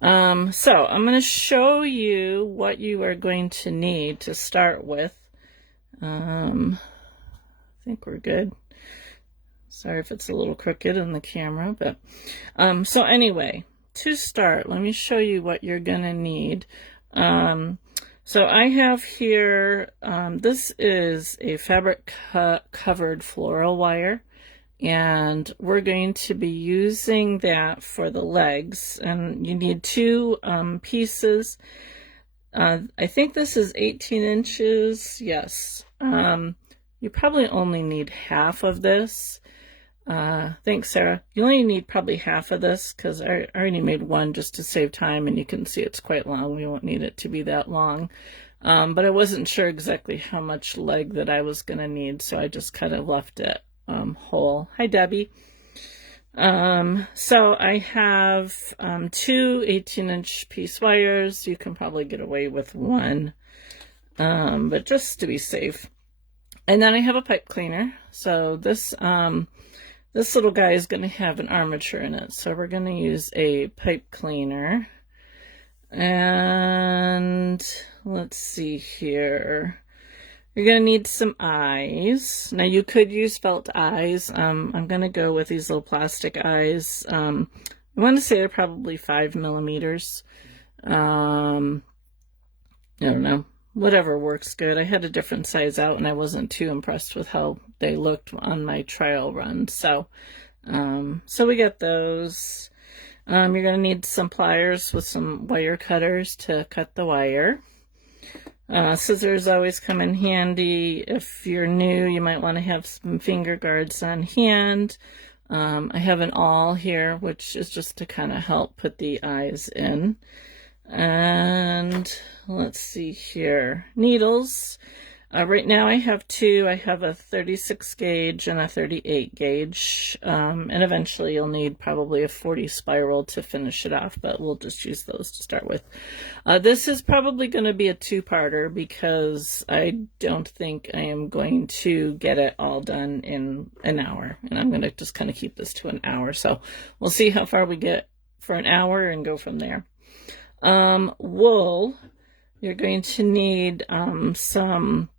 So I'm going to show you what you are going to need to start with. I think we're good. Sorry if it's a little crooked in the camera, but so anyway, to start, let me show you what you're going to need. So I have here, this is a fabric covered floral wire, and we're going to be using that for the legs, and you need two pieces. I think this is 18 inches. Yes. You probably only need half of this. Thanks, Sarah. You only need probably half of this because I already made one just to save time, and you can see it's quite long. We won't need it to be that long. But I wasn't sure exactly how much leg that I was going to need, so I just kind of left it whole. Hi, Debbie. So I have two 18-inch piece wires. You can probably get away with one, but just to be safe. And then I have a pipe cleaner. So this little guy is going to have an armature in it. So we're going to use a pipe cleaner. And let's see here. You're going to need some eyes. Now you could use felt eyes. I'm going to go with these little plastic eyes. I want to say they're probably 5 millimeters. I don't know. Whatever works good. I had a different size out and I wasn't too impressed with how they looked on my trial run. So we got those. You're going to need some pliers with some wire cutters to cut the wire. Scissors always come in handy. If you're new, you might want to have some finger guards on hand. I have an awl here, which is just to kind of help put the eyes in. And let's see here. Needles. Right now I have two. I have a 36 gauge and a 38 gauge. And eventually you'll need probably a 40 spiral to finish it off, but we'll just use those to start with. This is probably going to be a two-parter because I don't think I am going to get it all done in an hour. And I'm going to just kind of keep this to an hour. So we'll see how far we get for an hour and go from there. Wool. You're going to need some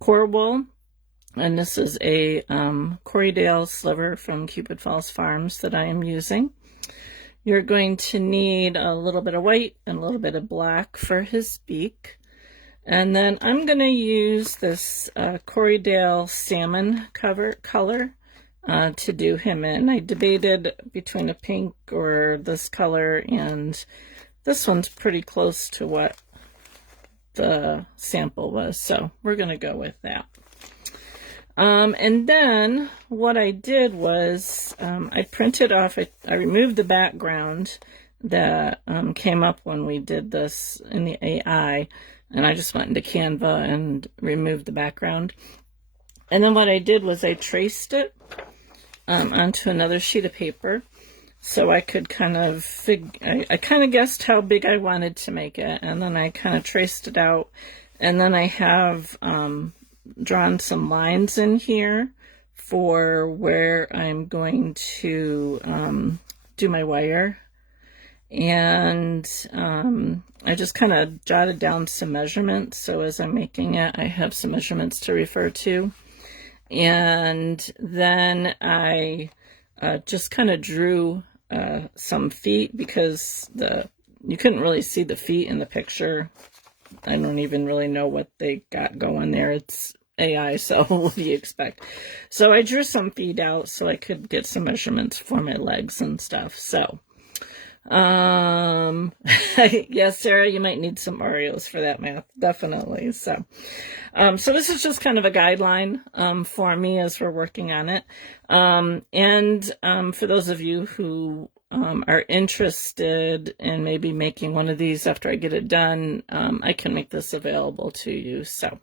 core wool, and this is a Corriedale sliver from Cupid Falls Farms that I am using. You're going to need a little bit of white and a little bit of black for his beak. And then I'm going to use this Corriedale salmon color to do him in. I debated between a pink or this color, and this one's pretty close to what the sample was, so we're going to go with that. And then what I did was I printed off, I removed the background that came up when we did this in the AI, and I just went into Canva and removed the background. And then what I did was I traced it onto another sheet of paper. So I could kind of I kind of guessed how big I wanted to make it, and then I kind of traced it out, and then I have drawn some lines in here for where I'm going to do my wire, and I just kind of jotted down some measurements, so as I'm making it, I have some measurements to refer to, and then I just kind of drew some feet because you couldn't really see the feet in the picture. I don't even really know what they got going there. It's AI, so what do you expect? So I drew some feet out so I could get some measurements for my legs and stuff. So yes, Sarah, you might need some Oreos for that math, definitely. So this is just kind of a guideline for me as we're working on it. For those of you who are interested in maybe making one of these after I get it done, I can make this available to you. So,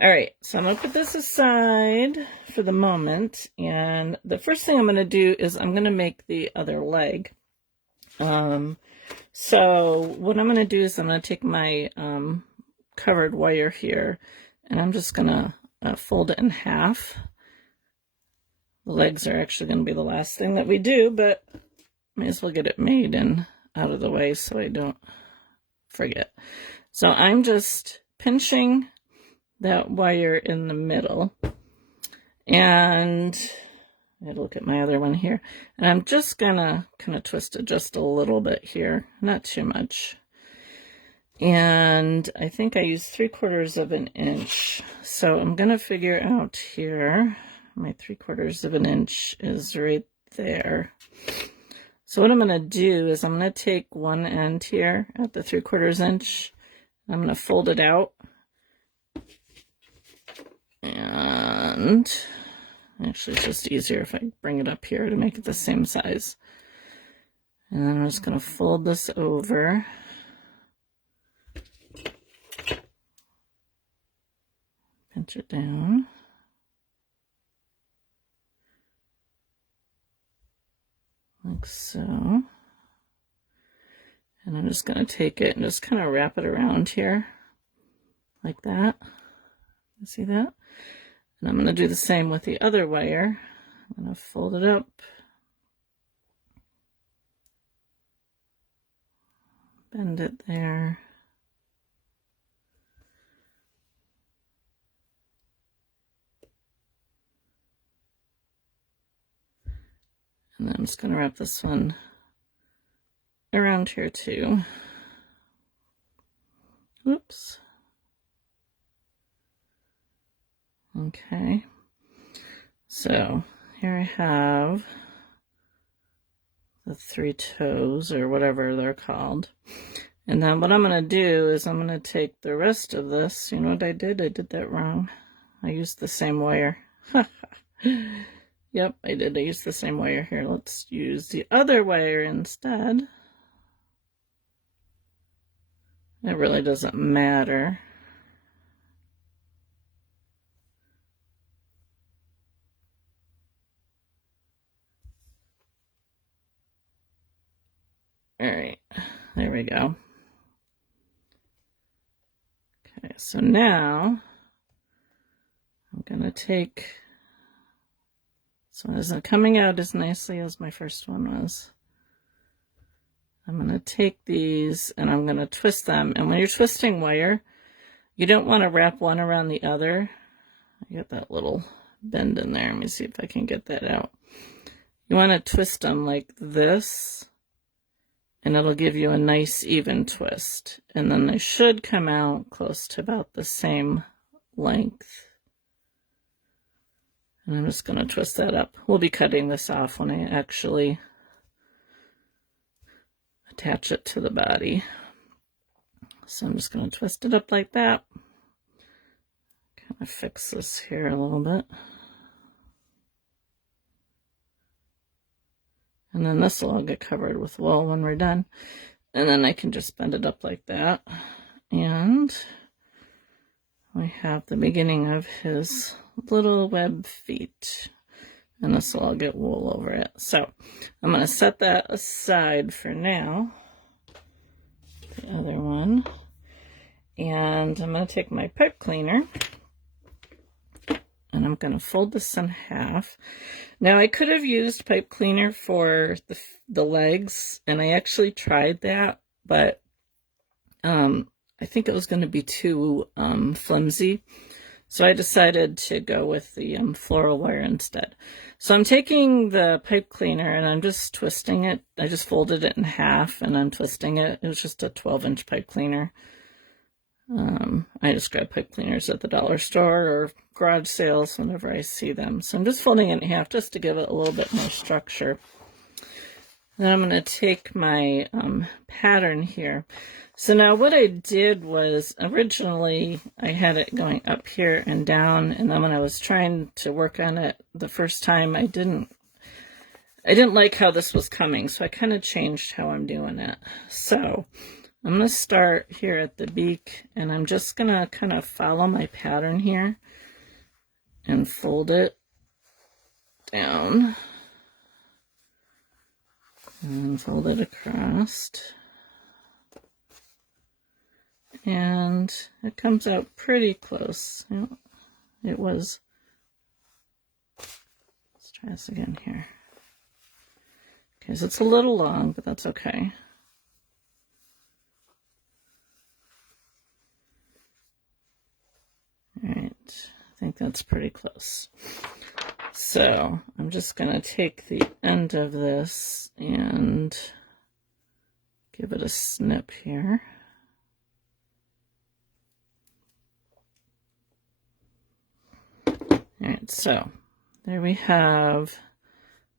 all right, so I'm going to put this aside for the moment. And the first thing I'm going to do is I'm going to make the other leg. So what I'm going to do is I'm going to take my covered wire here, and I'm just going to fold it in half. The legs are actually going to be the last thing that we do, but may as well get it made in out of the way so I don't forget. So I'm just pinching that wire in the middle, and I look at my other one here, and I'm just gonna kind of twist it just a little bit here, not too much. And I think I used 3/4 of an inch. So I'm gonna figure out here, my 3/4 of an inch is right there. So what I'm gonna do is I'm gonna take one end here at the 3/4 inch. I'm gonna fold it out. And actually, it's just easier if I bring it up here to make it the same size. And then I'm just going to fold this over. Pinch it down. Like so. And I'm just going to take it and just kind of wrap it around here. Like that. You see that? And I'm going to do the same with the other wire. I'm going to fold it up. Bend it there. And then I'm just going to wrap this one around here too. Oops. Okay. So here I have the 3 toes, or whatever they're called. And then what I'm going to do is I'm going to take the rest of this. You know what I did? I did that wrong. I used the same wire. Yep, I did. I used the same wire here. Let's use the other wire instead. It really doesn't matter. All right, there we go. Okay, so now I'm gonna take, this one isn't coming out as nicely as my first one was. I'm gonna take these and I'm gonna twist them. And when you're twisting wire, you don't want to wrap one around the other. I got that little bend in there. Let me see if I can get that out. You want to twist them like this, and it'll give you a nice even twist. And then they should come out close to about the same length. And I'm just going to twist that up. We'll be cutting this off when I actually attach it to the body. So I'm just going to twist it up like that. Kind of fix this here a little bit. And then this will all get covered with wool when we're done. And then I can just bend it up like that. And we have the beginning of his little web feet. And this will all get wool over it. So I'm going to set that aside for now. The other one. And I'm going to take my pipe cleaner. And I'm going to fold this in half. Now, I could have used pipe cleaner for the legs, and I actually tried that, but I think it was going to be too flimsy. So I decided to go with the floral wire instead. So I'm taking the pipe cleaner and I'm just twisting it. I just folded it in half and I'm twisting it. It was just a 12-inch pipe cleaner. I just grab pipe cleaners at the dollar store or garage sales whenever I see them. So I'm just folding it in half just to give it a little bit more structure. Then I'm going to take my pattern here. So now what I did was originally I had it going up here and down, and then when I was trying to work on it the first time, I didn't like how this was coming, so I kind of changed how I'm doing it. So I'm going to start here at the beak, and I'm just going to kind of follow my pattern here and fold it down and fold it across. And it comes out pretty close. It was, let's try this again here. Okay, so it's a little long, but that's okay. I think that's pretty close. So I'm just going to take the end of this and give it a snip here. All right, so there we have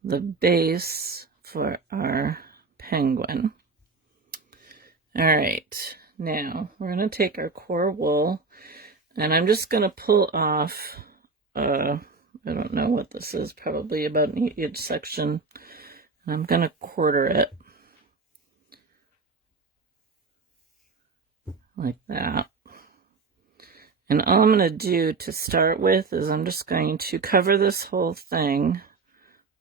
the base for our penguin. All right, now we're going to take our core wool, and I'm just going to pull off, I don't know what this is, probably about an 1/8 section. And I'm going to quarter it like that. And all I'm going to do to start with is I'm just going to cover this whole thing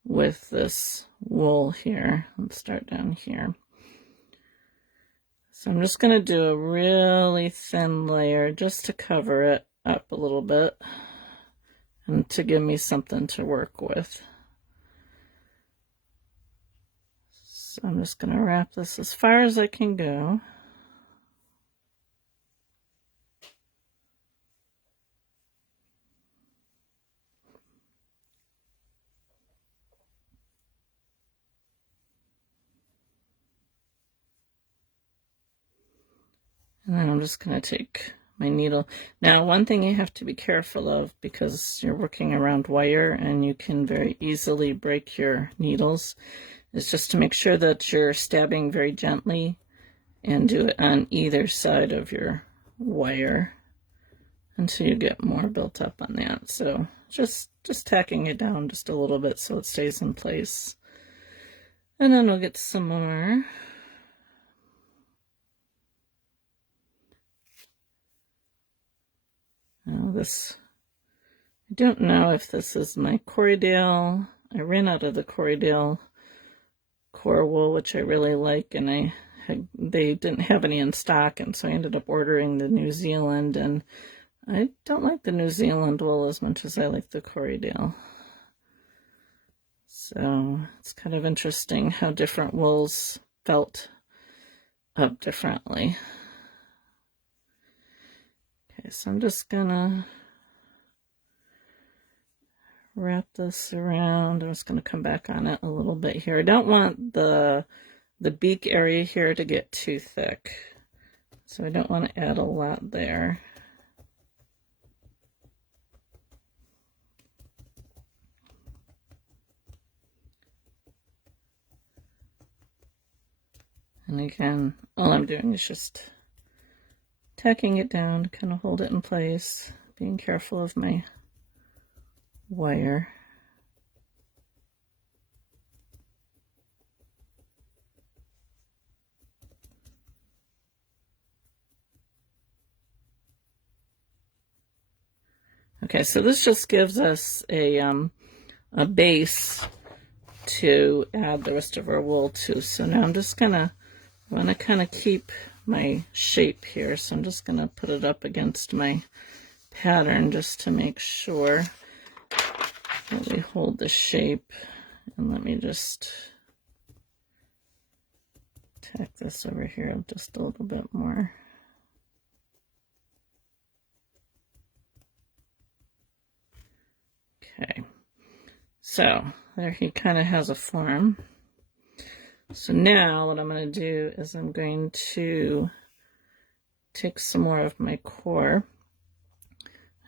with this wool here. Let's start down here. So I'm just going to do a really thin layer just to cover it up a little bit and to give me something to work with. So I'm just going to wrap this as far as I can go. And then I'm just going to take my needle. Now, one thing you have to be careful of, because you're working around wire and you can very easily break your needles, is just to make sure that you're stabbing very gently and do it on either side of your wire until you get more built up on that. So just tacking it down just a little bit so it stays in place. And then we'll get some more. Now this, I don't know if this is my Corriedale. I ran out of the Corriedale core wool, which I really like, and they didn't have any in stock, and so I ended up ordering the New Zealand, and I don't like the New Zealand wool as much as I like the Corriedale. So it's kind of interesting how different wools felt up differently. Okay, so I'm just gonna wrap this around. I'm just gonna come back on it a little bit here. I don't want the beak area here to get too thick, so I don't want to add a lot there. And again, all I'm doing is just tacking it down to kind of hold it in place, being careful of my wire. Okay, so this just gives us a base to add the rest of our wool to. So now I'm just gonna, I want to kind of keep my shape here, so I'm just gonna put it up against my pattern just to make sure that we hold the shape. And let me just tack this over here just a little bit more. Okay, so there he kind of has a form. So now what I'm going to do is I'm going to take some more of my core,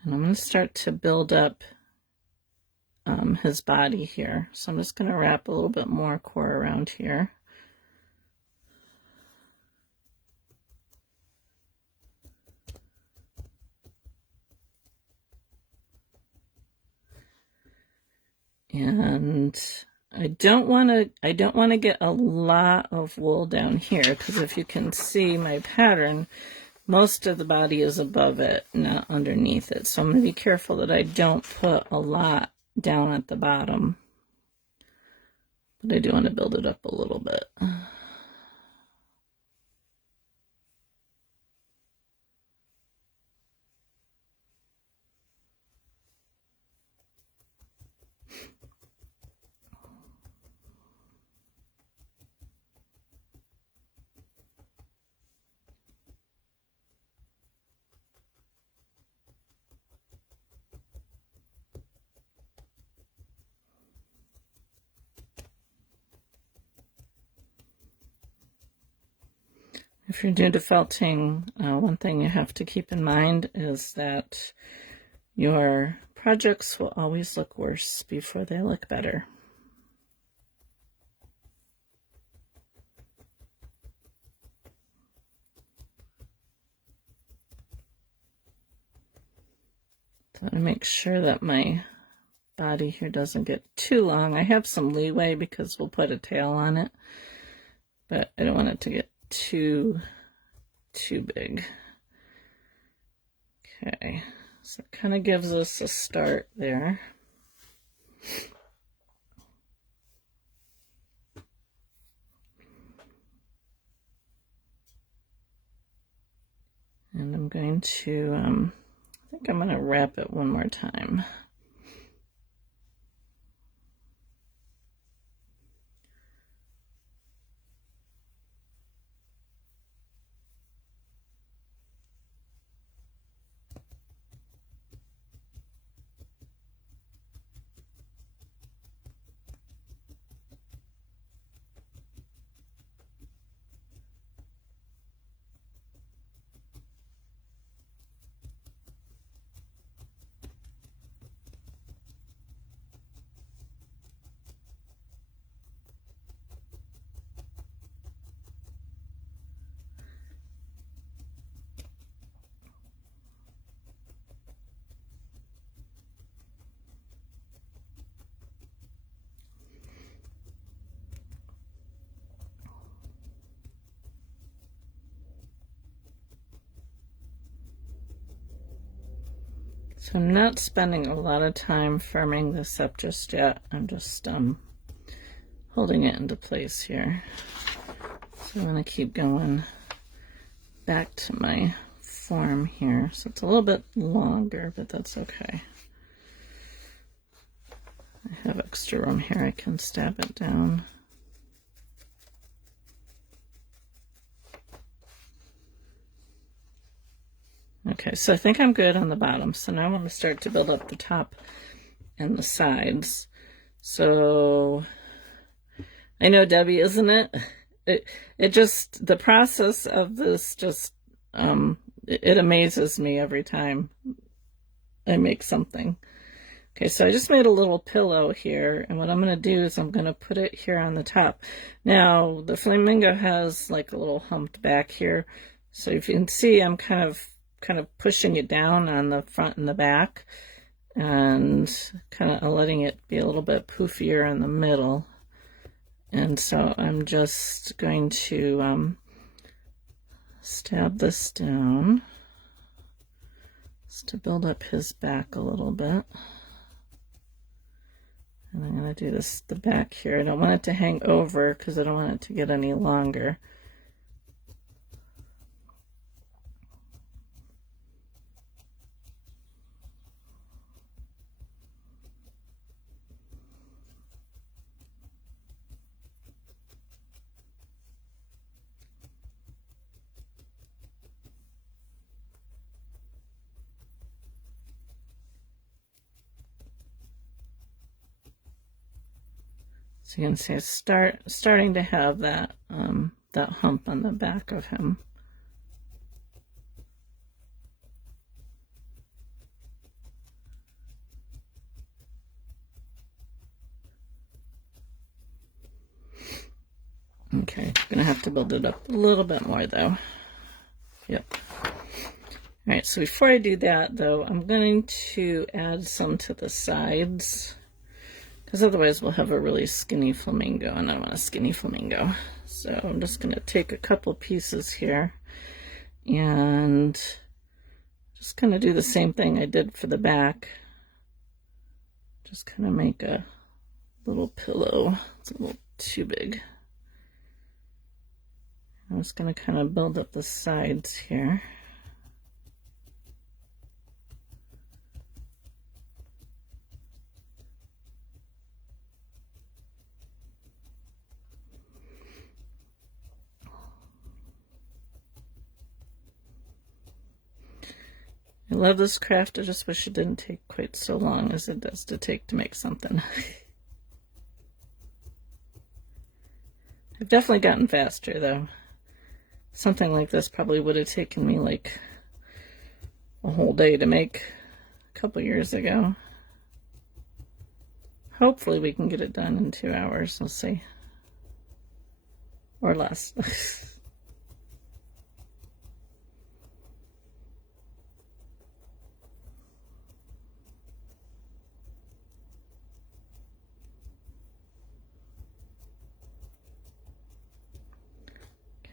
and I'm going to start to build up his body here. So I'm just going to wrap a little bit more core around here. And I don't want to get a lot of wool down here, because if you can see my pattern, most of the body is above it, not underneath it. So I'm going to be careful that I don't put a lot down at the bottom. But I do want to build it up a little bit. If you're new to felting, one thing you have to keep in mind is that your projects will always look worse before they look better. So I make sure that my body here doesn't get too long. I have some leeway because we'll put a tail on it, but I don't want it to get too big. Okay, so it kind of gives us a start there. And I'm going to, I think I'm going to wrap it one more time. So I'm not spending a lot of time firming this up just yet. I'm just holding it into place here. So I'm going to keep going back to my form here. So it's a little bit longer, but that's okay. I have extra room here. I can stab it down. Okay, so I think I'm good on the bottom. So now I want to start to build up the top and the sides. So I know, Debbie, isn't it? It just, the process of this just, it amazes me every time I make something. Okay, so I just made a little pillow here, and what I'm going to do is I'm going to put it here on the top. Now, the Flamingo has like a little humped back here, so if you can see, I'm kind of pushing it down on the front and the back, and kind of letting it be a little bit poofier in the middle. And so I'm just going to stab this down just to build up his back a little bit. And I'm going to do this, the back here. I don't want it to hang over because I don't want it to get any longer. So you can see it's starting to have that that hump on the back of him. Okay, I'm gonna have to build it up a little bit more though. Yep. All right, so before I do that though, I'm going to add some to the sides, because otherwise we'll have a really skinny flamingo, and I want a skinny flamingo. So I'm just going to take a couple pieces here and just kind of do the same thing I did for the back. Just kind of make a little pillow. It's a little too big. I'm just going to kind of build up the sides here. I love this craft. I just wish it didn't take quite so long as it does to take to make something. I've definitely gotten faster though. something like this probably would have taken me like a whole day to make a couple years ago. Hopefully we can get it done in 2 hours, we'll see. Or less.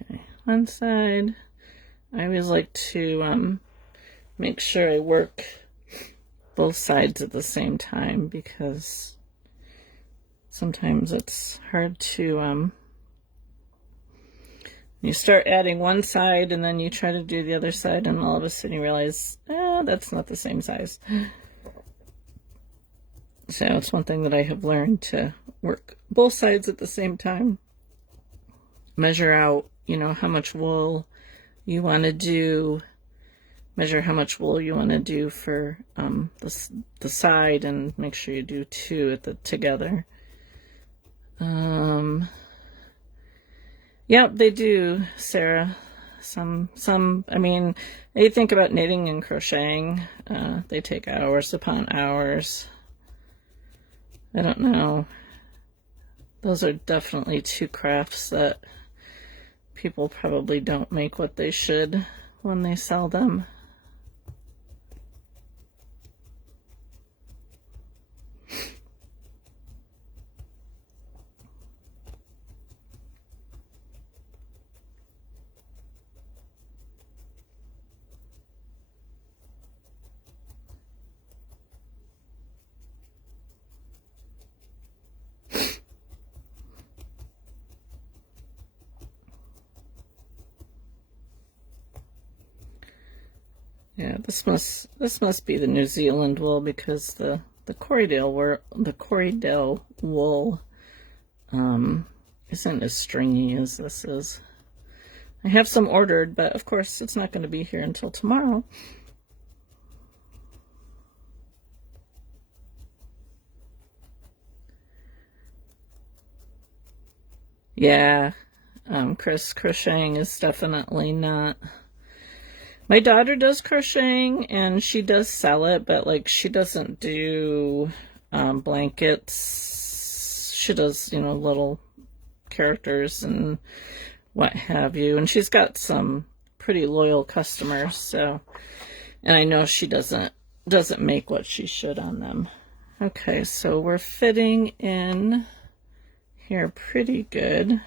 Okay, one side. I always like to make sure I work both sides at the same time, because sometimes it's hard to you start adding one side and then you try to do the other side, and all of a sudden you realize, that's not the same size. So it's one thing that I have learned, to work both sides at the same time. Measure out, you know, how much wool you want to do. Measure how much wool you want to do for the side, and make sure you do 2 together. Yep, they do, Sarah. Some, I mean, they think about knitting and crocheting. They take hours upon hours. I don't know. Those are definitely 2 crafts that people probably don't make what they should when they sell them. Yeah, this must be the New Zealand wool, because the Corriedale wool isn't as stringy as this is. I have some ordered, but of course it's not going to be here until tomorrow. Yeah, Chris, crocheting is definitely not. My daughter does crocheting, and she does sell it, but like, she doesn't do blankets. She does, you know, little characters and what have you, and she's got some pretty loyal customers. So, and I know she doesn't make what she should on them. Okay, so we're fitting in here pretty good.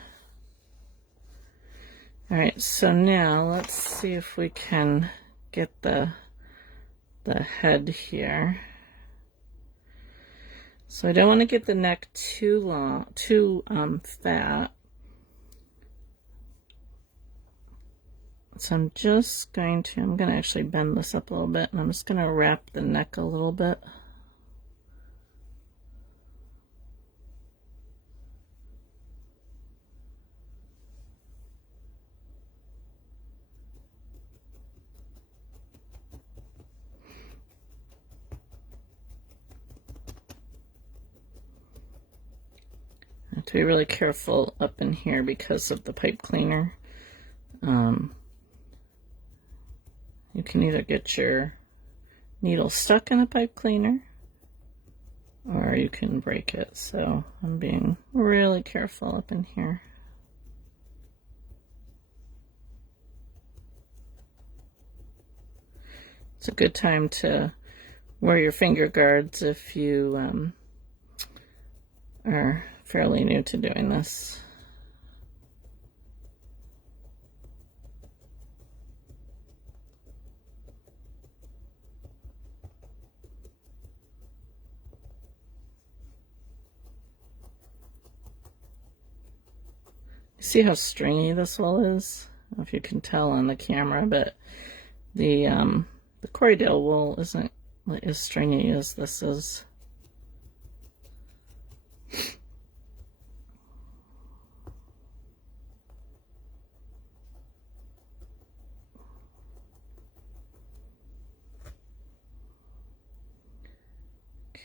All right, so now let's see if we can get the head here. So I don't want to get the neck too long, too fat. So I'm going to actually bend this up a little bit, and I'm just going to wrap the neck a little bit. I have to be really careful up in here because of the pipe cleaner. You can either get your needle stuck in a pipe cleaner, or you can break it. So I'm being really careful up in here. It's a good time to wear your finger guards if you are fairly new to doing this. See how stringy this wool is? I don't know if you can tell on the camera, but the Corriedale wool isn't as stringy as this is.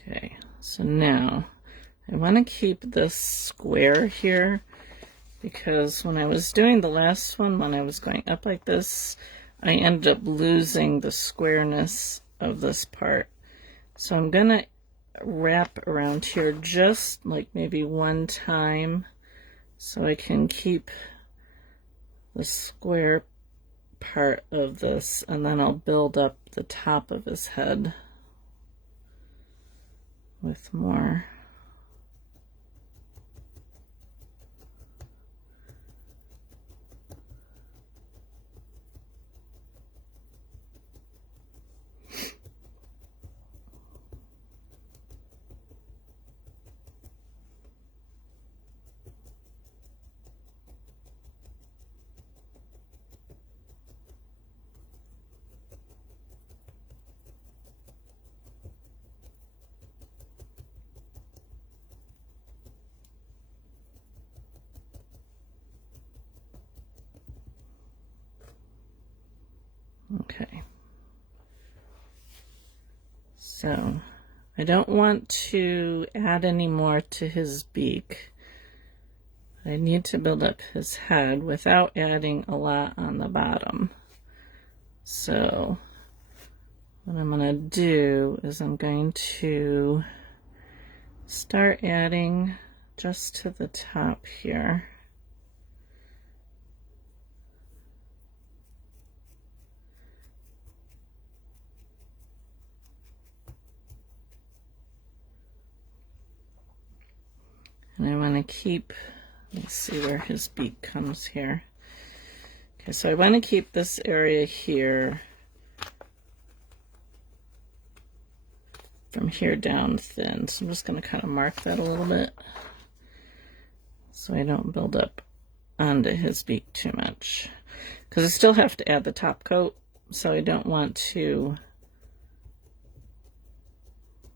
Okay, so now I want to keep this square here because when I was doing the last one, when I was going up like this, I ended up losing the squareness of this part. So I'm gonna wrap around here just like maybe one time so I can keep the square part of this, and then I'll build up the top of his head with more. Okay, so I don't want to add any more to his beak. I need to build up his head without adding a lot on the bottom. So what I'm going to do is I'm going to start adding just to the top here. And I want to keep, let's see where his beak comes here. Okay, so I want to keep this area here from here down thin. So I'm just going to kind of mark that a little bit so I don't build up onto his beak too much. Because I still have to add the top coat, so I don't want to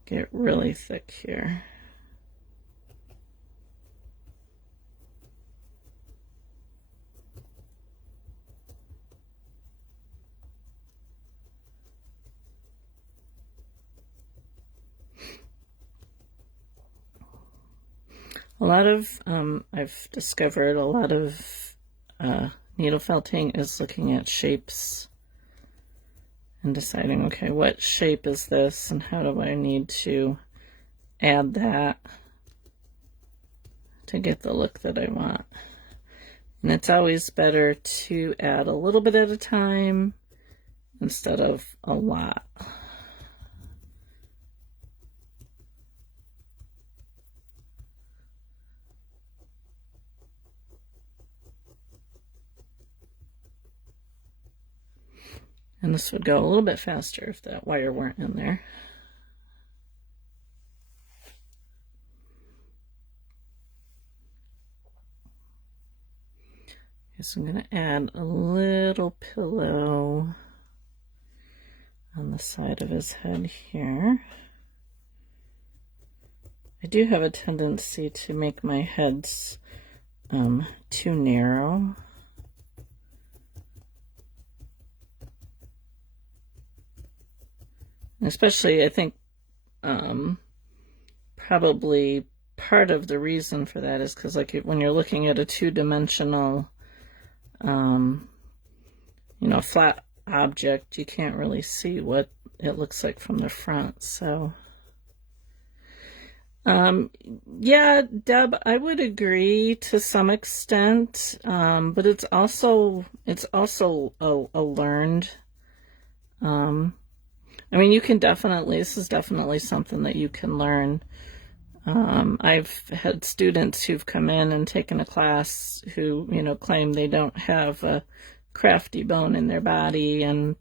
get really thick here. A lot of, I've discovered a lot of needle felting is looking at shapes and deciding, okay, what shape is this and how do I need to add that to get the look that I want. And it's always better to add a little bit at a time instead of a lot. And this would go a little bit faster if that wire weren't in there. Okay, so I'm going to add a little pillow on the side of his head here. I do have a tendency to make my heads too narrow. Especially, I think, probably part of the reason for that is because, like, when you're looking at a two-dimensional, you know, flat object, you can't really see what it looks like from the front. So, yeah, Deb, I would agree to some extent, but it's also a learned. I mean, you can definitely, this is definitely something that you can learn. I've had students who've come in and taken a class who, you know, claim they don't have a crafty bone in their body, and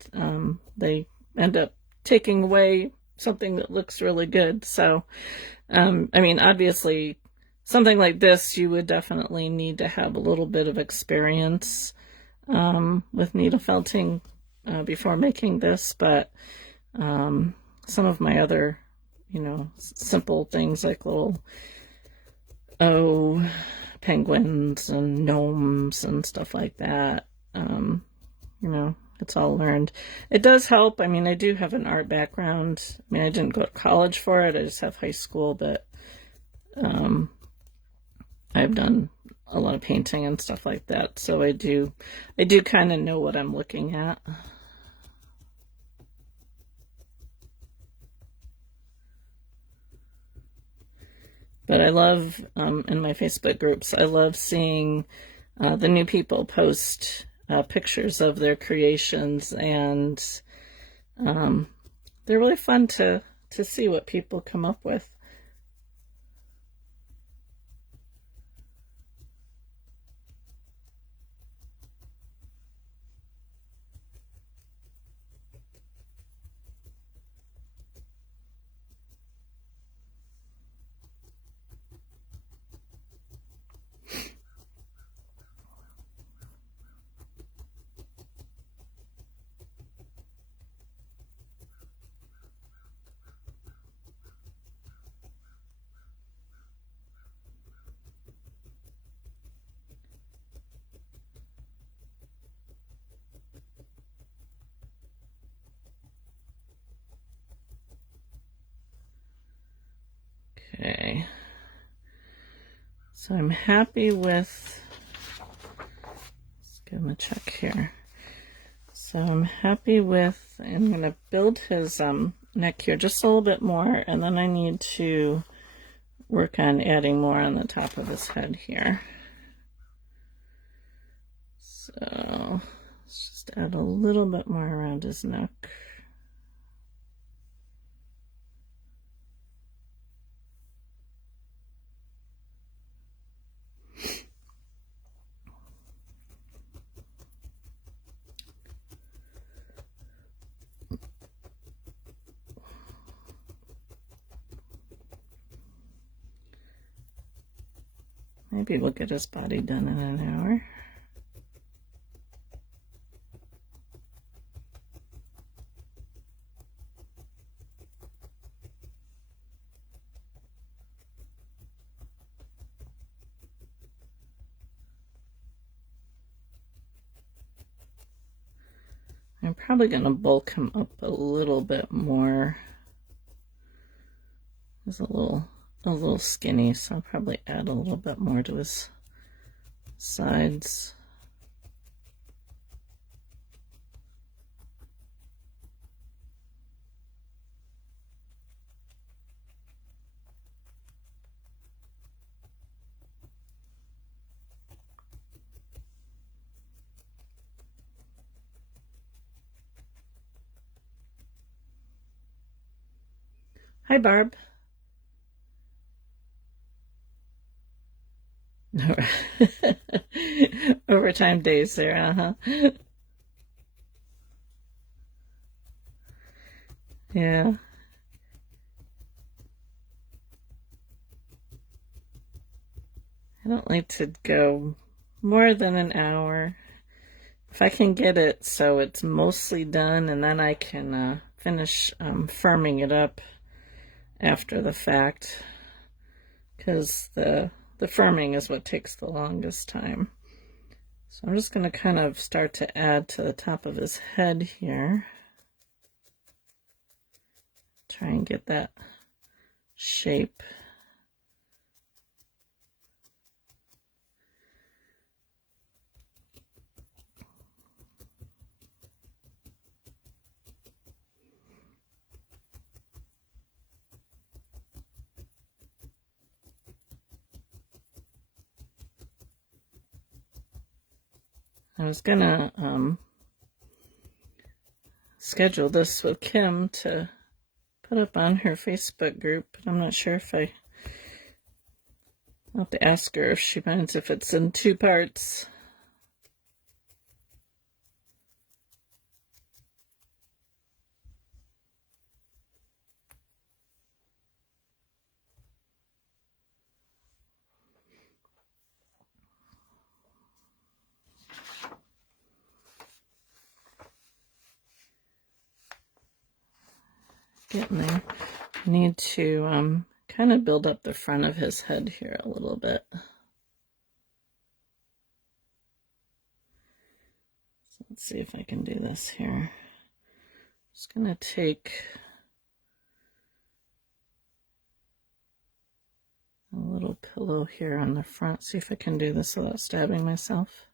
they end up taking away something that looks really good. So, I mean, obviously, something like this, you would definitely need to have a little bit of experience with needle felting before making this, but some of my other, you know, simple things like little penguins and gnomes and stuff like that, you know, it's all learned. It does help. I mean, I do have an art background. I mean, I didn't go to college for it. I just have high school, but I've done a lot of painting and stuff like that, so I do kind of know what I'm looking at. But I love, in my Facebook groups, I love seeing the new people post pictures of their creations, and they're really fun to see what people come up with. Okay, so I'm happy with, let's give him a check here. So I'm happy with, I'm going to build his neck here just a little bit more, and then I need to work on adding more on the top of his head here. So let's just add a little bit more around his neck. Maybe we'll get his body done in an hour. I'm probably going to bulk him up a little bit more. He's a little skinny, so I'll probably add a little bit more to his sides. Hi, Barb. Overtime days there, uh-huh. Yeah. I don't like to go more than an hour. If I can get it so it's mostly done, and then I can finish firming it up after the fact, because the firming is what takes the longest time. So I'm just going to kind of start to add to the top of his head here. Try and get that shape. I was gonna schedule this with Kim to put up on her Facebook group, but I'm not sure if I'll have to ask her if she minds if it's in 2 parts. Getting there. I need to kind of build up the front of his head here a little bit. So let's see if I can do this here. Just gonna take a little little pillow here on the front. See if I can do this without stabbing myself.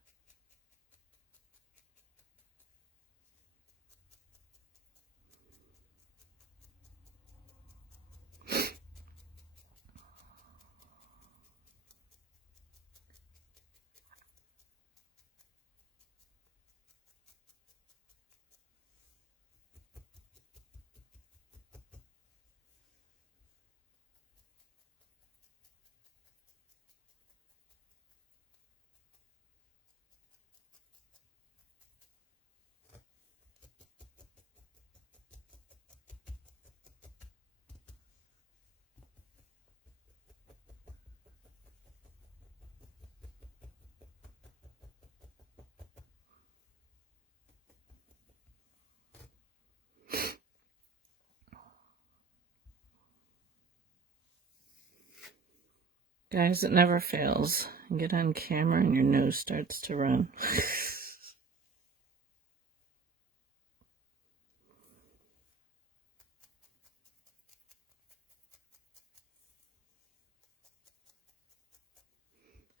Guys, it never fails. You get on camera and your nose starts to run.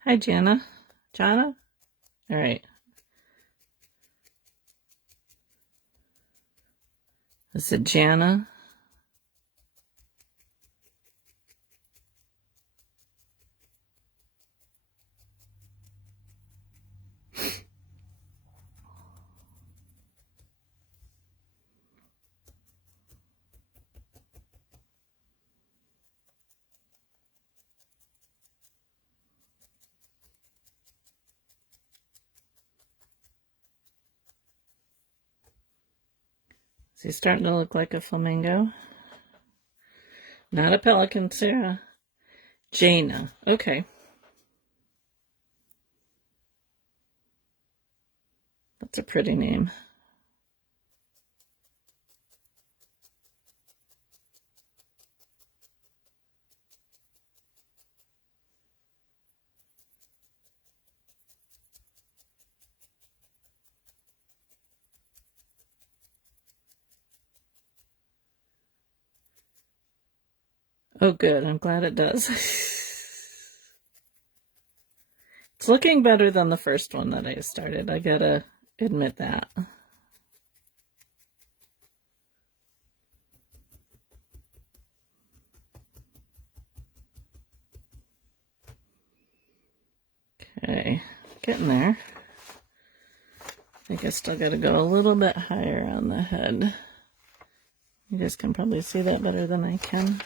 Hi, Jana. Jana? All right. Is it Jana? Is he starting to look like a flamingo? Not a pelican, Sarah. Jana. Okay. That's a pretty name. Oh, good. I'm glad it does. It's looking better than the first one that I started. I gotta admit that. Okay, getting there. I think I still gotta go a little bit higher on the head. You guys can probably see that better than I can.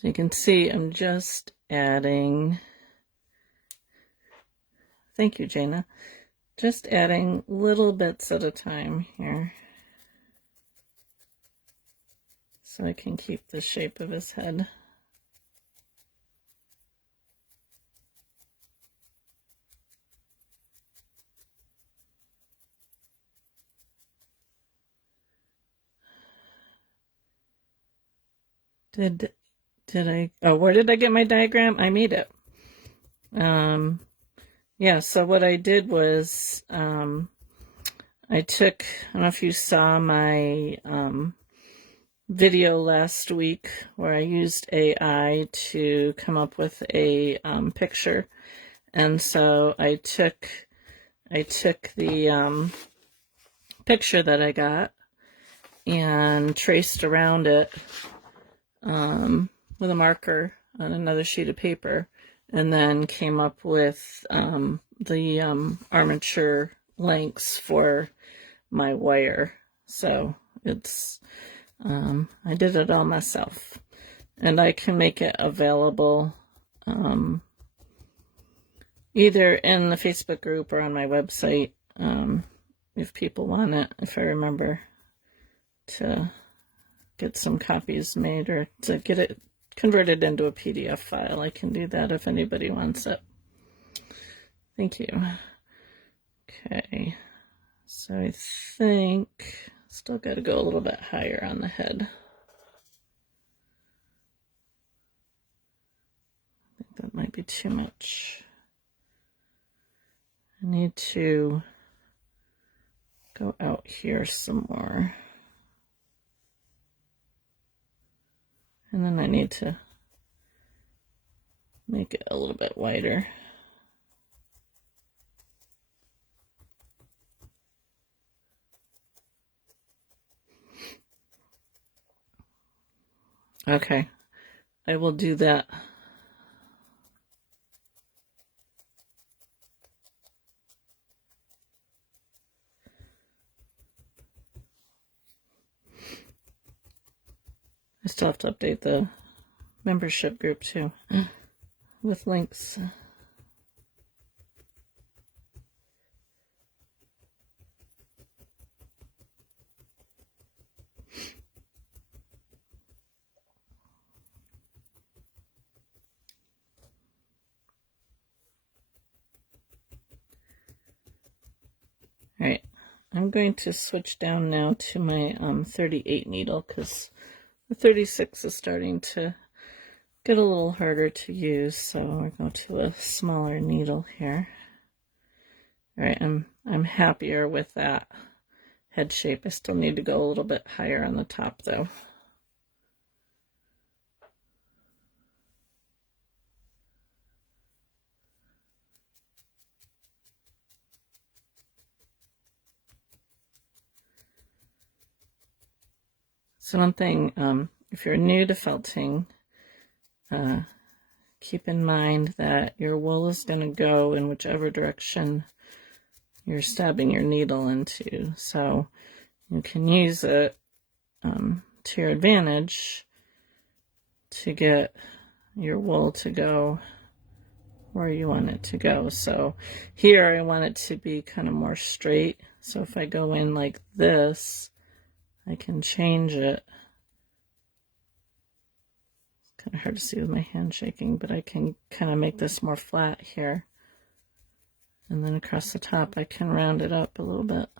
So you can see I'm just adding, thank you, Jana, just adding little bits at a time here so I can keep the shape of his head. Did I, oh, where did I get my diagram? I made it. Yeah, so what I did was, I took, I don't know if you saw my video last week where I used AI to come up with a picture. And so I took the picture that I got and traced around it with a marker on another sheet of paper, and then came up with the armature lengths for my wire. So it's I did it all myself, and I can make it available either in the Facebook group or on my website if people want it, if I remember to get some copies made or to get it converted into a PDF file. I can do that if anybody wants it. Thank you. Okay, so I think still got to go a little bit higher on the head. I think that might be too much. I need to go out here some more. And then I need to make it a little bit wider. Okay, I will do that. I still have to update the membership group too with links. All right, I'm going to switch down now to my 38 needle because the 36 is starting to get a little harder to use, so we're going to a smaller needle here. All right, I'm happier with that head shape. I still need to go a little bit higher on the top though. So one thing, if you're new to felting, keep in mind that your wool is going to go in whichever direction you're stabbing your needle into. So you can use it to your advantage to get your wool to go where you want it to go. So here I want it to be kind of more straight. So if I go in like this, I can change it. It's kind of hard to see with my hand shaking, but I can kind of make this more flat here. And then across the top, I can round it up a little bit.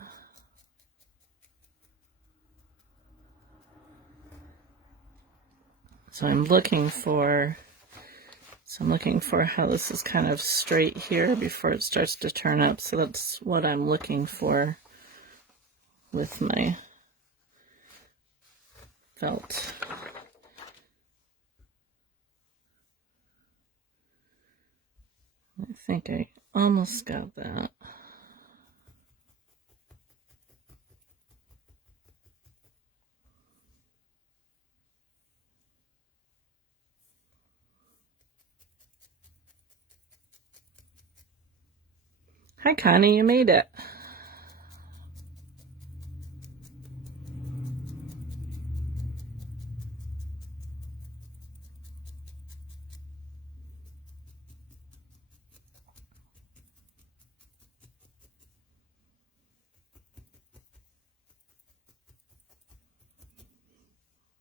So I'm looking for how this is kind of straight here before it starts to turn up. So that's what I'm looking for with my felt. I think I almost got that. Hi, Connie, you made it.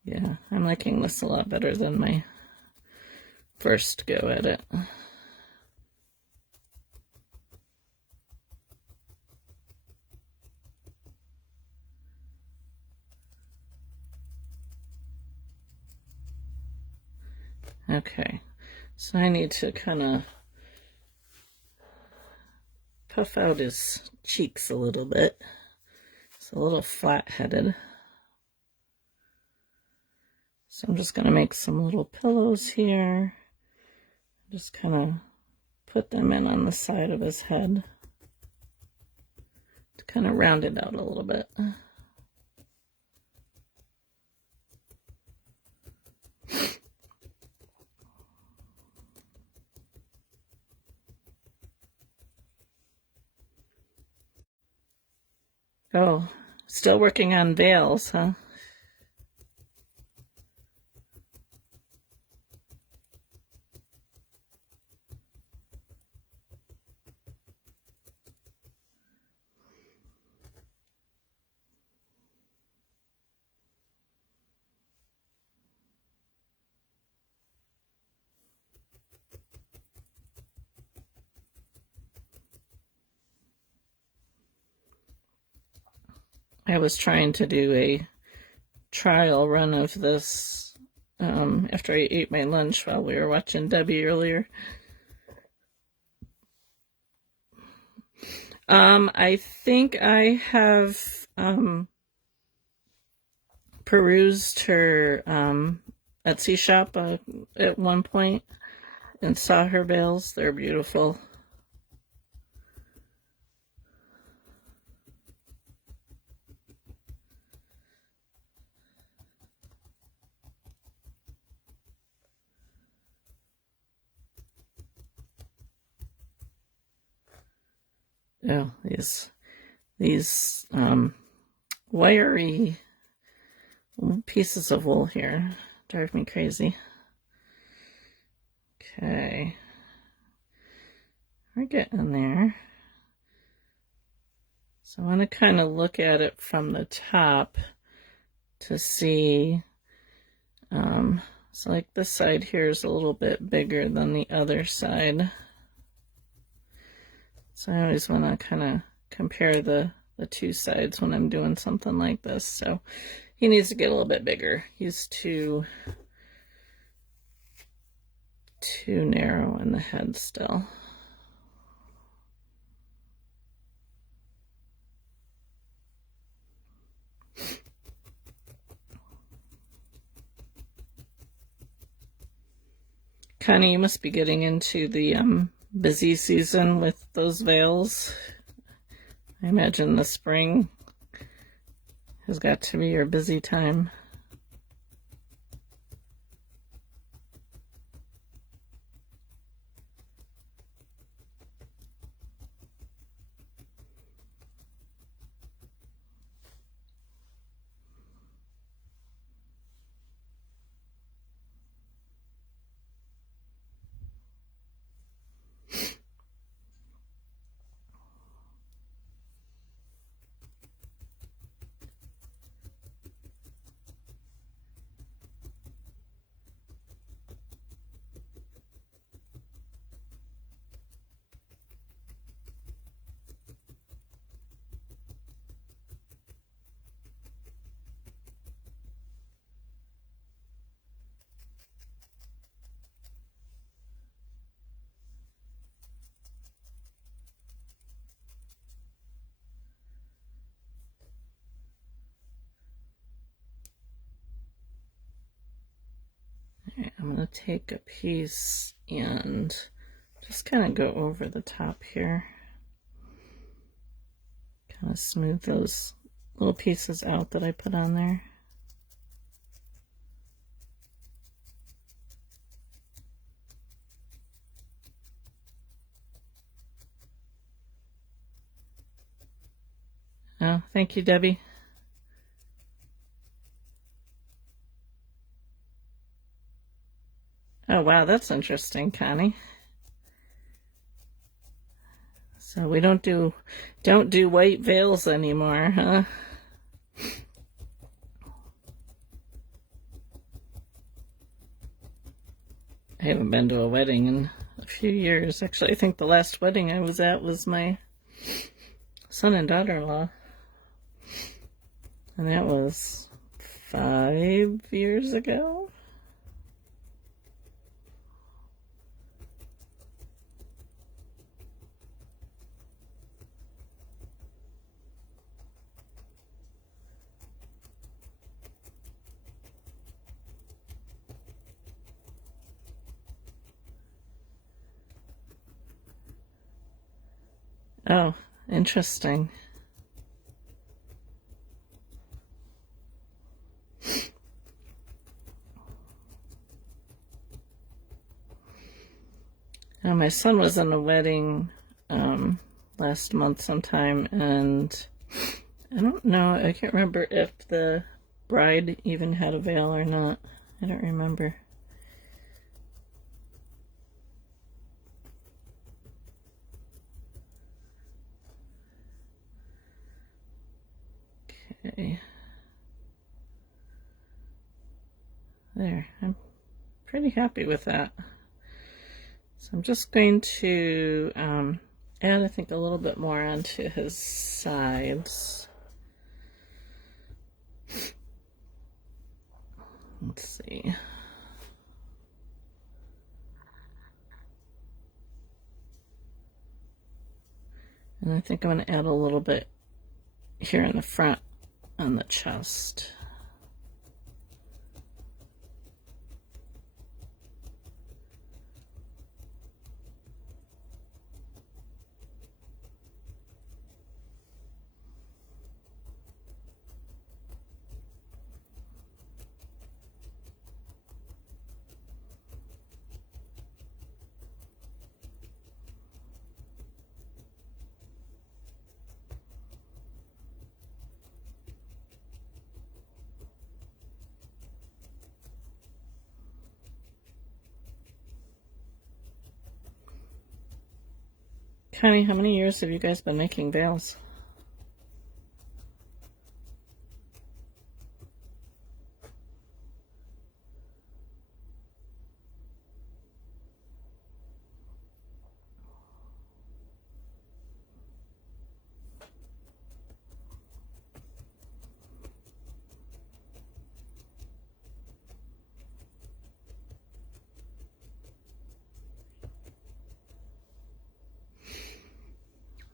Yeah, I'm liking this a lot better than my first go at it. Okay, so I need to kind of puff out his cheeks a little bit. It's a little flat-headed. So I'm just going to make some little pillows here. Just kind of put them in on the side of his head to kind of round it out a little bit. Oh, still working on veils, huh? I was trying to do a trial run of this after I ate my lunch while we were watching Debbie earlier. I think I have perused her Etsy shop at one point and saw her veils. They're beautiful. Oh, these wiry pieces of wool here drive me crazy. Okay, we're getting there. So I want to kind of look at it from the top to see, so like this side here is a little bit bigger than the other side. So I always want to kind of compare the two sides when I'm doing something like this. So he needs to get a little bit bigger. He's too narrow in the head still. Connie, you must be getting into the busy season with those veils. I imagine the spring has got to be your busy time. Alright, I'm going to take a piece and just kind of go over the top here. Kind of smooth those little pieces out that I put on there. Oh, thank you, Debbie. Oh, wow, that's interesting, Connie. So we don't do white veils anymore, huh? I haven't been to a wedding in a few years. Actually, I think the last wedding I was at was my son and daughter-in-law. And that was 5 years ago. Oh, interesting. Now, my son was in a wedding last month sometime, and I don't know, I can't remember if the bride even had a veil or not. I don't remember. Okay. There, I'm pretty happy with that. So I'm just going to add, I think, a little bit more onto his sides. Let's see. And I think I'm going to add a little bit here in the front on the chest. Connie, how many years have you guys been making veils?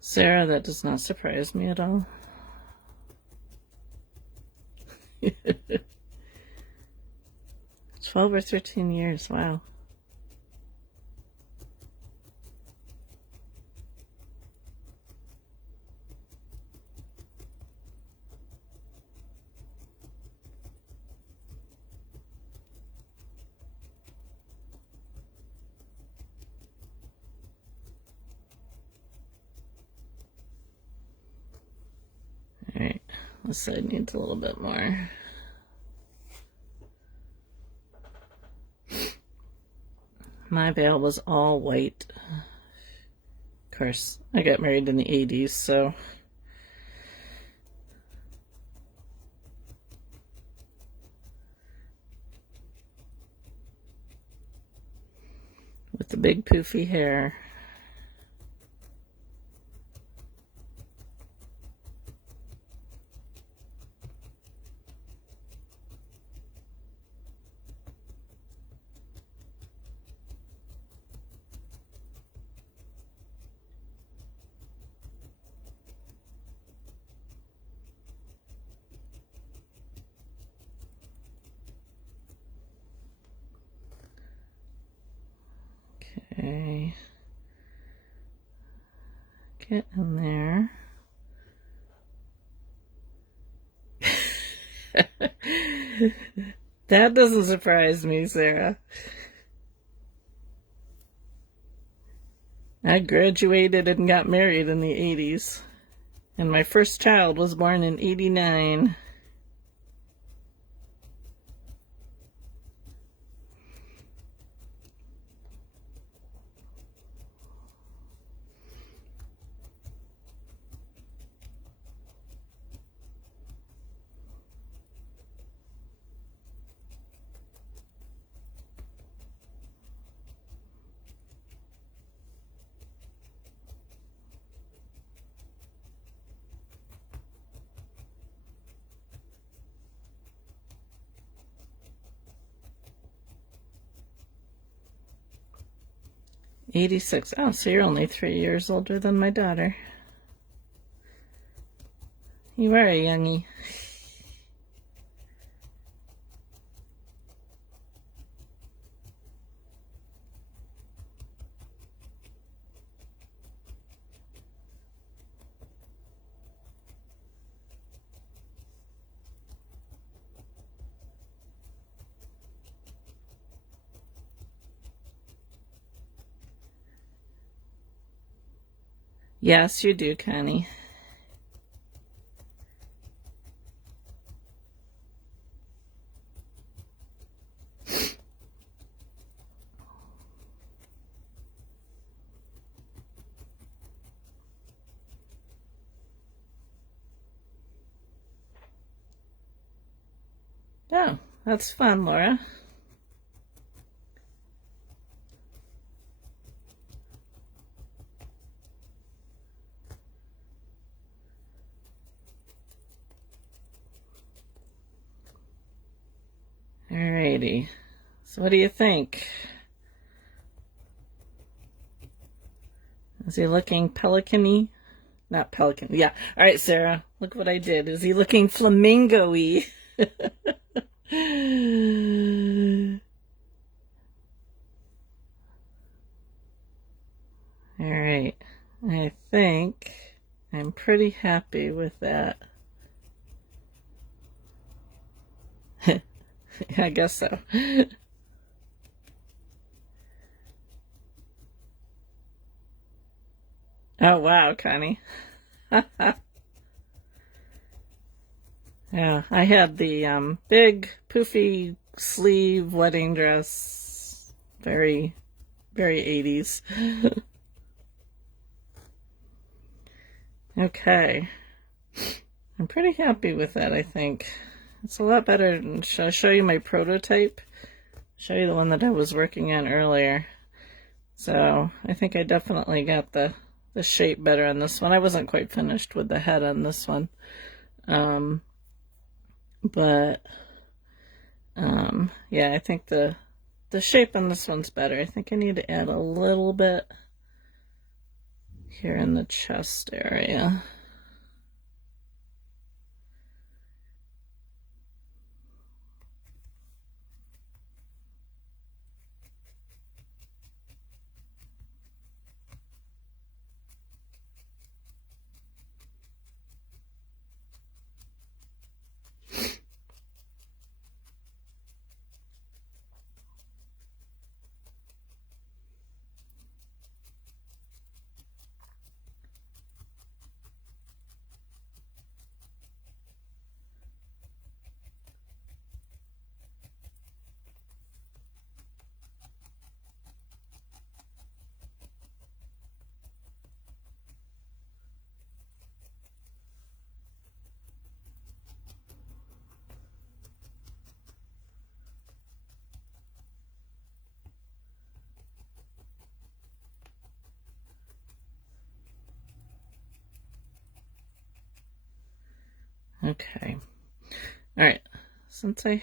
Sarah, that does not surprise me at all. 12 or 13 years, wow. Alright, this side needs a little bit more. My veil was all white. Of course, I got married in the 80s, so with the big poofy hair. Okay, get in there. That doesn't surprise me, Sarah. I graduated and got married in the 80s, and my first child was born in 89. '86. Oh, so you're only 3 years older than my daughter. You are a youngie. Yes, you do, Connie. Oh, that's fun, Laura. Alrighty. So what do you think? Is he looking pelican-y? Not pelican. Yeah. All right, Sarah. Look what I did. Is he looking flamingo-y? All right. I think I'm pretty happy with that. I guess so. Oh, wow, Connie. Yeah, I had the big poofy sleeve wedding dress. Very, very 80s. Okay, I'm pretty happy with that, I think. It's a lot better. Should I show you my prototype? Show you the one that I was working on earlier. So I think I definitely got the shape better on this one. I wasn't quite finished with the head on this one. But yeah, I think the shape on this one's better. I think I need to add a little bit here in the chest area. Okay. All right. Since I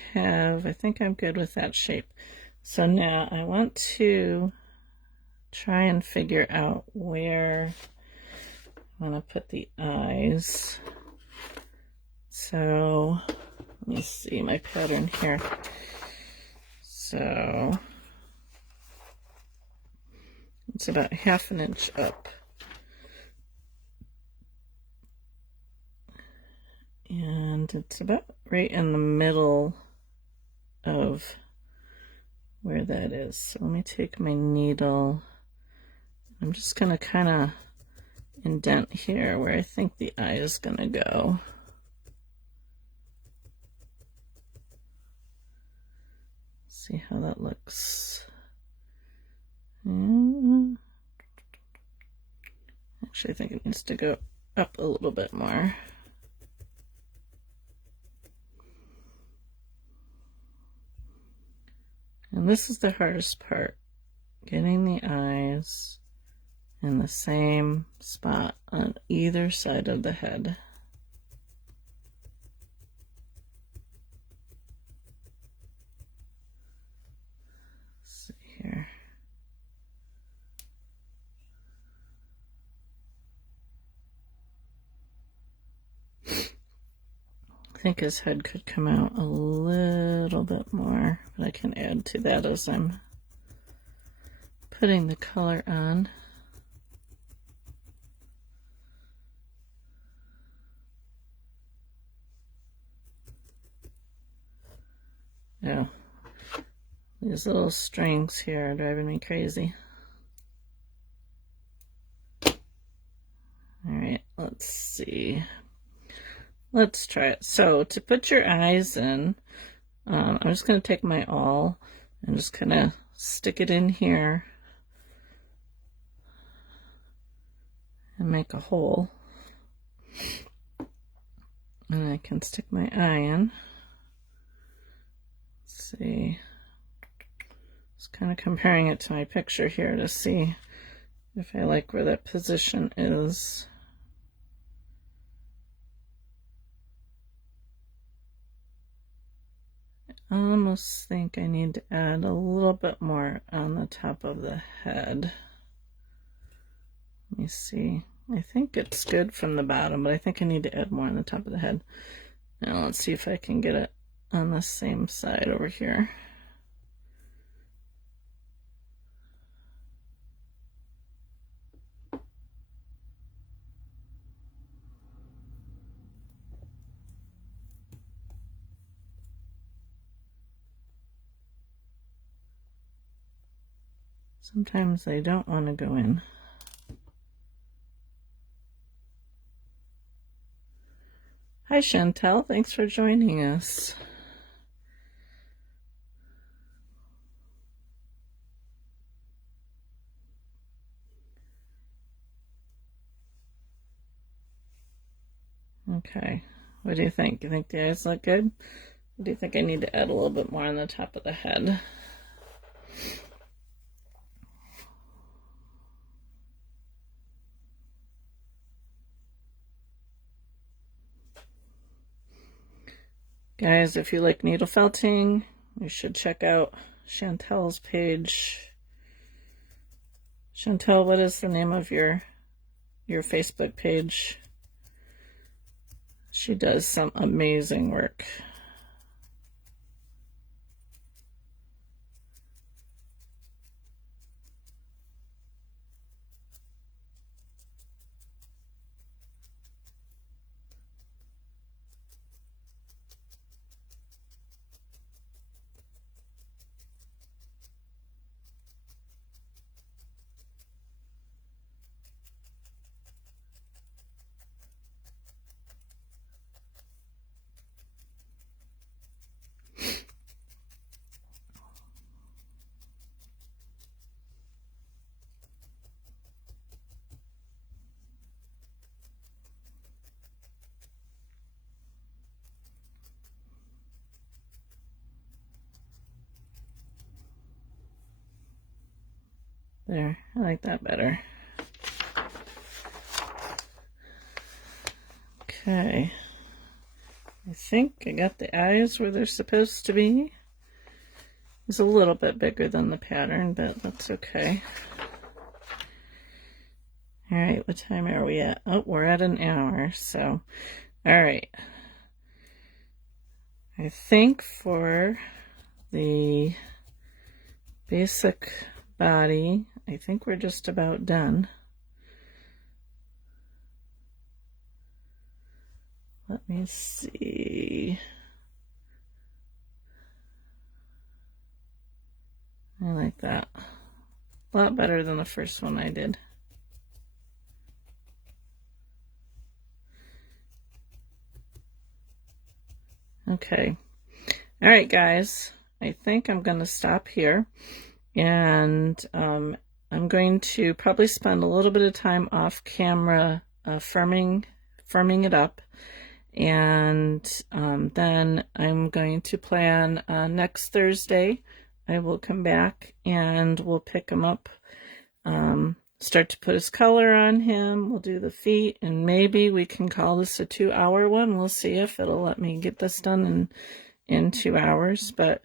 think I'm good with that shape. So now I want to try and figure out where I want to put the eyes. So let me see my pattern here. So it's about 1/2 inch up. And it's about right in the middle of where that is. So let me take my needle. I'm just going to kind of indent here where I think the eye is going to go. See how that looks. Actually, I think it needs to go up a little bit more. And this is the hardest part, getting the eyes in the same spot on either side of the head. Let's see here. I think his head could come out a little bit more, but I can add to that as I'm putting the color on. Oh, these little strings here are driving me crazy. All right, let's see. Let's try it. So to put your eyes in, I'm just going to take my awl and just kind of stick it in here and make a hole. And I can stick my eye in. Let's see. Just kind of comparing it to my picture here to see if I like where that position is. I almost think I need to add a little bit more on the top of the head. Let me see. I think it's good from the bottom, but I think I need to add more on the top of the head. Now let's see if I can get it on the same side over here. Sometimes I don't want to go in. Hi Chantel, thanks for joining us. Okay, what do you think? You think the eyes look good? Or do you think I need to add a little bit more on the top of the head? Guys, if you like needle felting, you should check out Chantel's page. Chantel, what is the name of your Facebook page? She does some amazing work. There, I like that better. Okay, I think I got the eyes where they're supposed to be. It's a little bit bigger than the pattern, but that's okay. All right, what time are we at? Oh, we're at an hour, so, all right. I think for the basic body, I think we're just about done. Let me see. I like that. A lot better than the first one I did. Okay. All right, guys. I think I'm going to stop here. And I'm going to probably spend a little bit of time off camera firming it up. And then I'm going to plan next Thursday. I will come back and we'll pick him up, start to put his color on him. We'll do the feet, and maybe we can call this a 2-hour one. We'll see if it'll let me get this done in 2 hours. But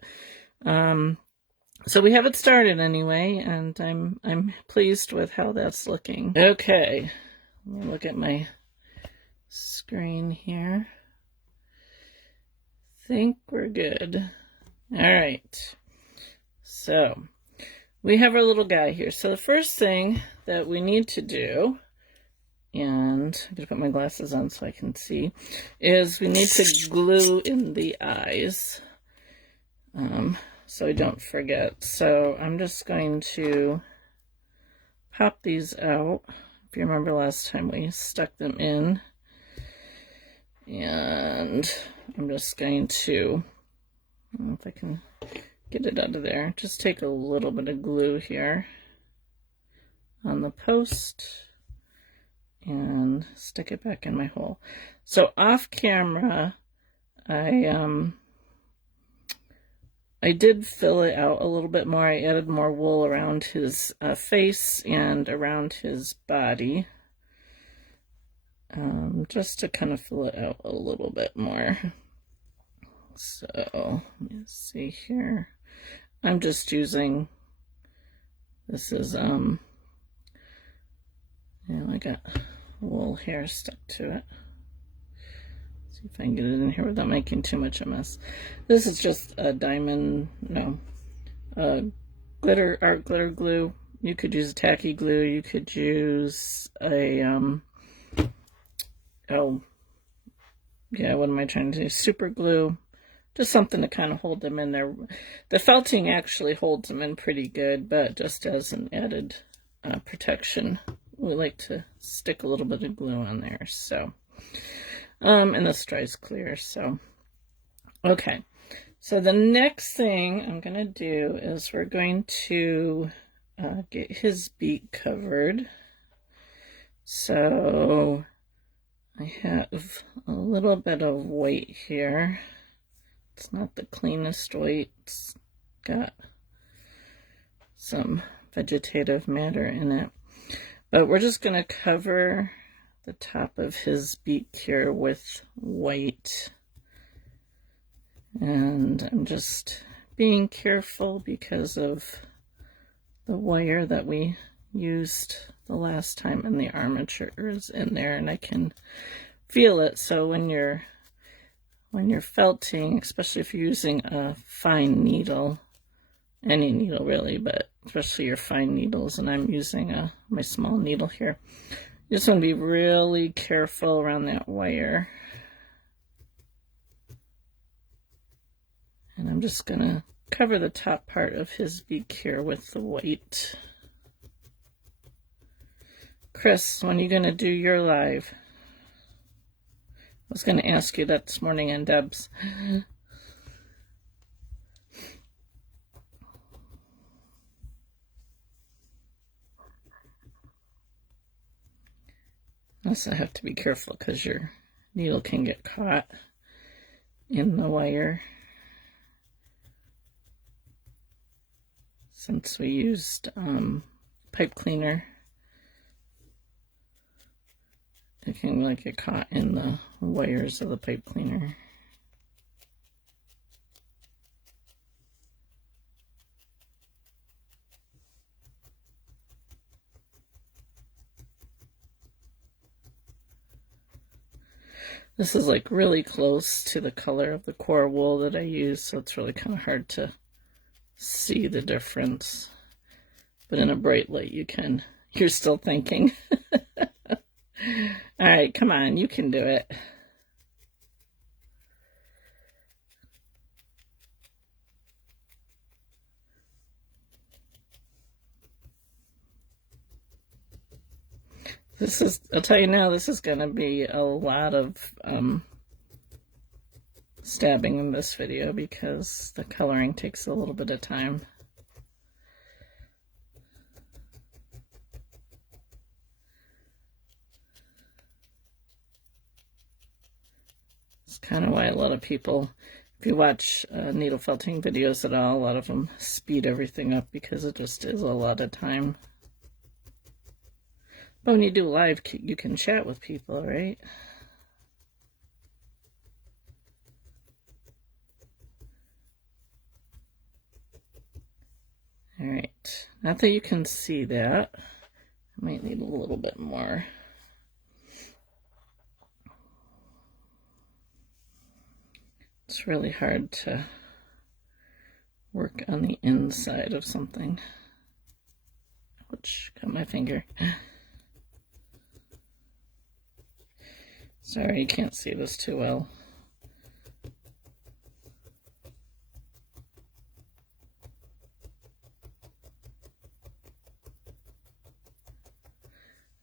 so we have it started anyway, and I'm pleased with how that's looking. Okay, let me look at my screen here. Think we're good. All right, so we have our little guy here. So the first thing that we need to do, and I'm gonna put my glasses on so I can see, is we need to glue in the eyes, so I don't forget. So I'm just going to pop these out. If you remember last time we stuck them in, and I'm just going to, I don't know if I can get it out of there, just take a little bit of glue here on the post and stick it back in my hole. So off camera, I did fill it out a little bit more. I added more wool around his face and around his body, just to kind of fill it out a little bit more. So let me see here. I'm just using, this is I got wool hair stuck to it. See if I can get it in here without making too much of a mess. This is just a diamond, glitter, art glitter glue. You could use tacky glue. You could use a, oh, yeah, what am I trying to do? Super glue. Just something to kind of hold them in there. The felting actually holds them in pretty good, but just as an added protection, we like to stick a little bit of glue on there. So, and this dries clear. So, okay. So the next thing I'm going to do is we're going to get his beak covered. So I have a little bit of white here. It's not the cleanest white. It's got some vegetative matter in it. But we're just going to cover the top of his beak here with white. And I'm just being careful because of the wire that we used the last time, and the armature is in there, and I can feel it. So when you're felting, especially if you're using a fine needle, any needle really, but especially your fine needles, and I'm using my small needle here, you just want to be really careful around that wire. And I'm just going to cover the top part of his beak here with the white. Chris, when are you going to do your live? I was going to ask you that this morning in Deb's. Also have to be careful because your needle can get caught in the wire. Since we used pipe cleaner, it can like get caught in the wires of the pipe cleaner. This is like really close to the color of the core wool that I use, so it's really kind of hard to see the difference. But in a bright light you can. You're still thinking. All right, come on, you can do it. This is, I'll tell you now, this is going to be a lot of stabbing in this video because the coloring takes a little bit of time. It's kind of why a lot of people, if you watch needle felting videos at all, a lot of them speed everything up because it just is a lot of time. But when you do live, you can chat with people, right? All right, not that you can see that. I might need a little bit more. It's really hard to work on the inside of something. Ouch, got my finger. Sorry, you can't see this too well.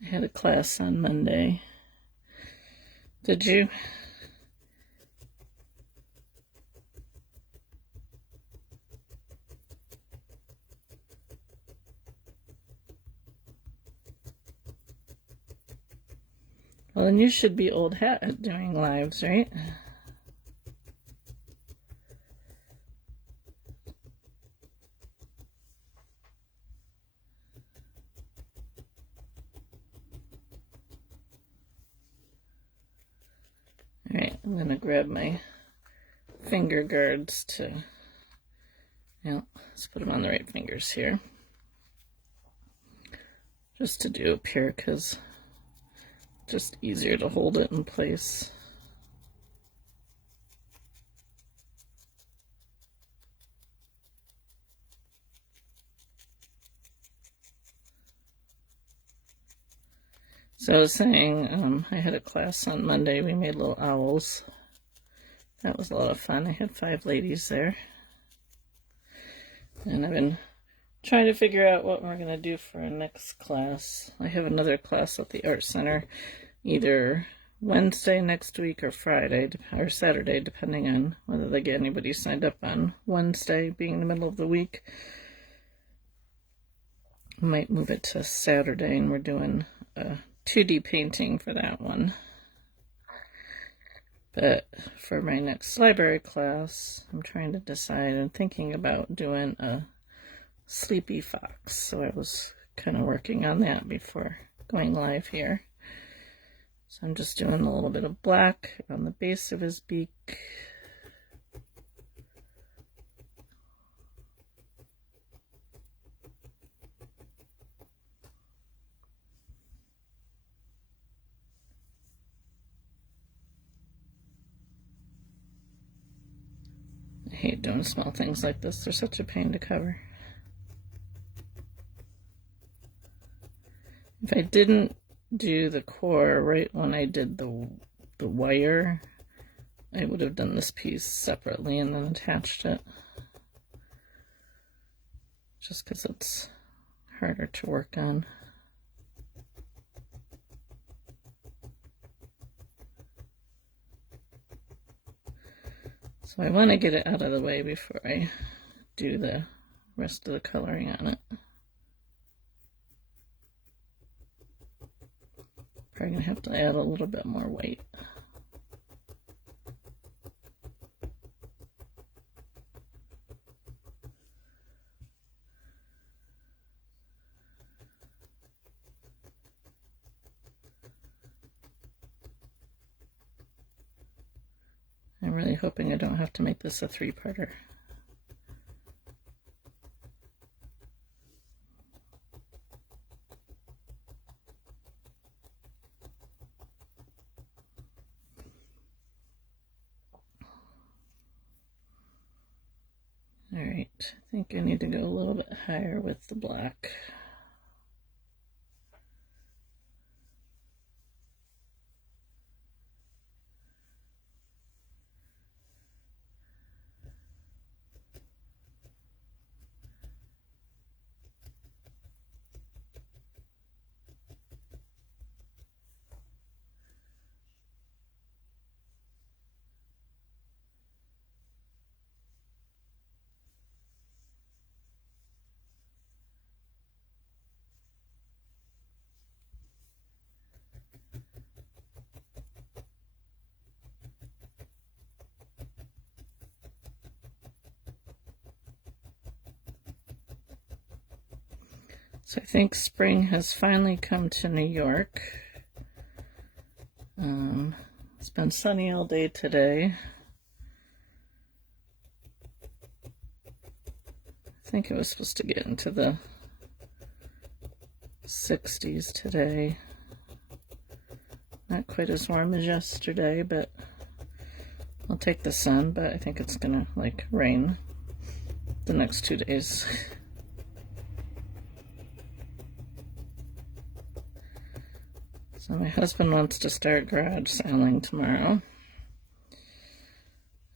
I had a class on Monday. Did you? Well, then you should be old hat at doing lives, right? All right, I'm going to grab my finger guards to, let's put them on the right fingers here. Just to do up here because just easier to hold it in place. So I was saying, I had a class on Monday. We made little owls. That was a lot of fun. I had 5 ladies there. And I've been trying to figure out what we're going to do for our next class. I have another class at the Art Center, either Wednesday next week or Friday or Saturday, depending on whether they get anybody signed up on Wednesday, being the middle of the week. I might move it to Saturday, and we're doing a 2D painting for that one. But for my next library class, I'm trying to decide and thinking about doing a sleepy fox. So I was kind of working on that before going live here. So I'm just doing a little bit of black on the base of his beak. I hate doing small things like this. They're such a pain to cover. If I didn't do the core right when I did the wire, I would have done this piece separately and then attached it. Just because it's harder to work on. So I want to get it out of the way before I do the rest of the coloring on it. Probably gonna have to add a little bit more white. I'm really hoping I don't have to make this a three-parter. All right, I think I need to go a little bit higher with the black. So I think spring has finally come to New York. It's been sunny all day today. I think it was supposed to get into the 60s today. Not quite as warm as yesterday, but I'll take the sun, but I think it's gonna like rain the next 2 days. So my husband wants to start garage sailing tomorrow.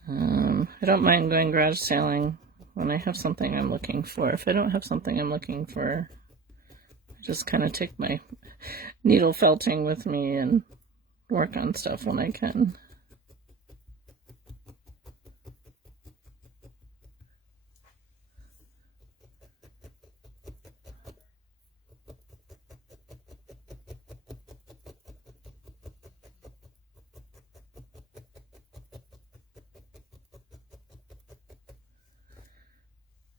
I don't mind going garage sailing when I have something I'm looking for. If I don't have something I'm looking for, I just kind of take my needle felting with me and work on stuff when I can.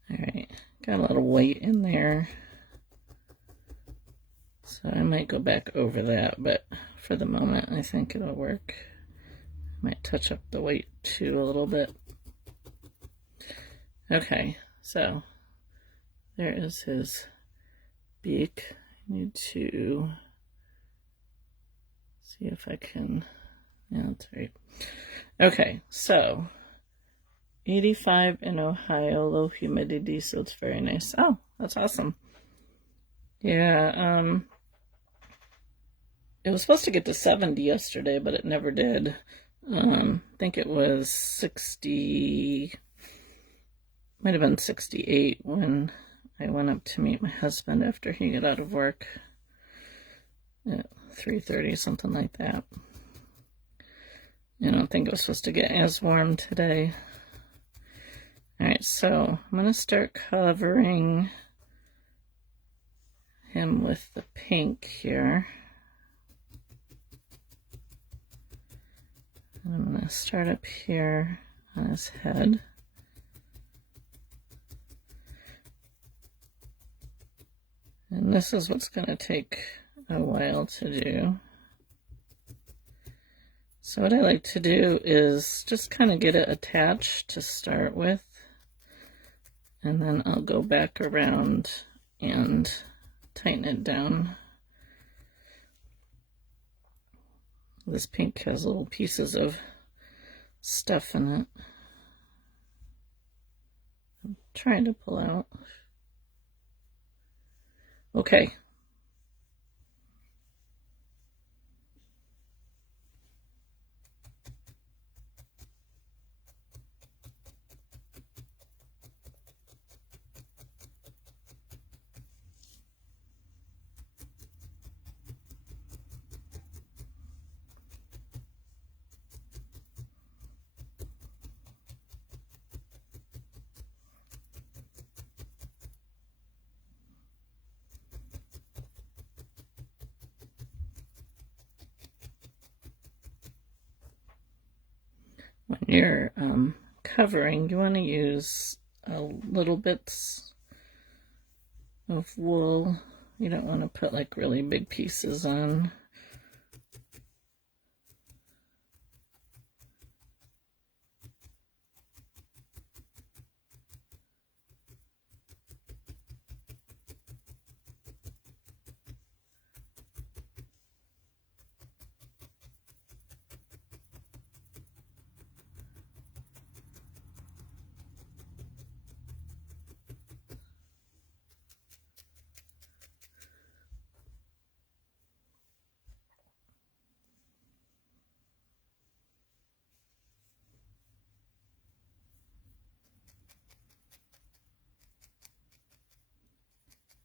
Alright, got a little weight in there, so I might go back over that, but for the moment I think it'll work. I might touch up the weight too a little bit. Okay, so there is his beak. I need to see if I can, yeah, that's right. Okay, so 85 in Ohio, low humidity, so it's very nice. Oh, that's awesome. Yeah, it was supposed to get to 70 yesterday, but it never did. I think it was 60, might have been 68 when I went up to meet my husband after he got out of work at 3:30, something like that. I don't think it was supposed to get as warm today. Alright, so I'm going to start covering him with the pink here. I'm going to start up here on his head. And this is what's going to take a while to do. So what I like to do is just kind of get it attached to start with. And then I'll go back around and tighten it down. This pink has little pieces of stuff in it. I'm trying to pull out. Okay. When you're covering, you want to use little bits of wool. You don't want to put like really big pieces on.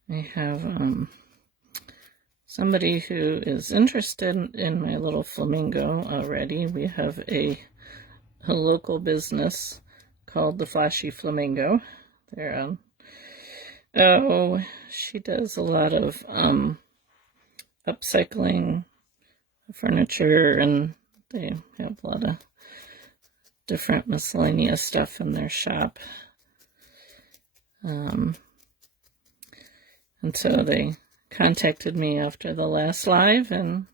I have somebody who is interested in my little flamingo already. We have a local business called the Flashy Flamingo. They're oh, she does a lot of upcycling furniture, and they have a lot of different miscellaneous stuff in their shop. And so they contacted me after the last live and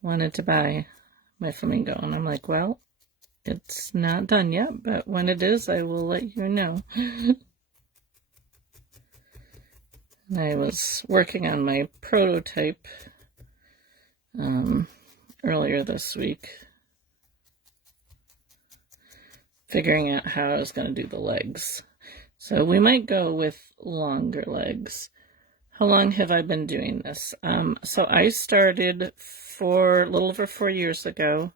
wanted to buy my flamingo. And I'm like, well, it's not done yet, but when it is, I will let you know. And I was working on my prototype earlier this week, figuring out how I was going to do the legs. So we might go with longer legs. How long have I been doing this? So I started a little over 4 years ago,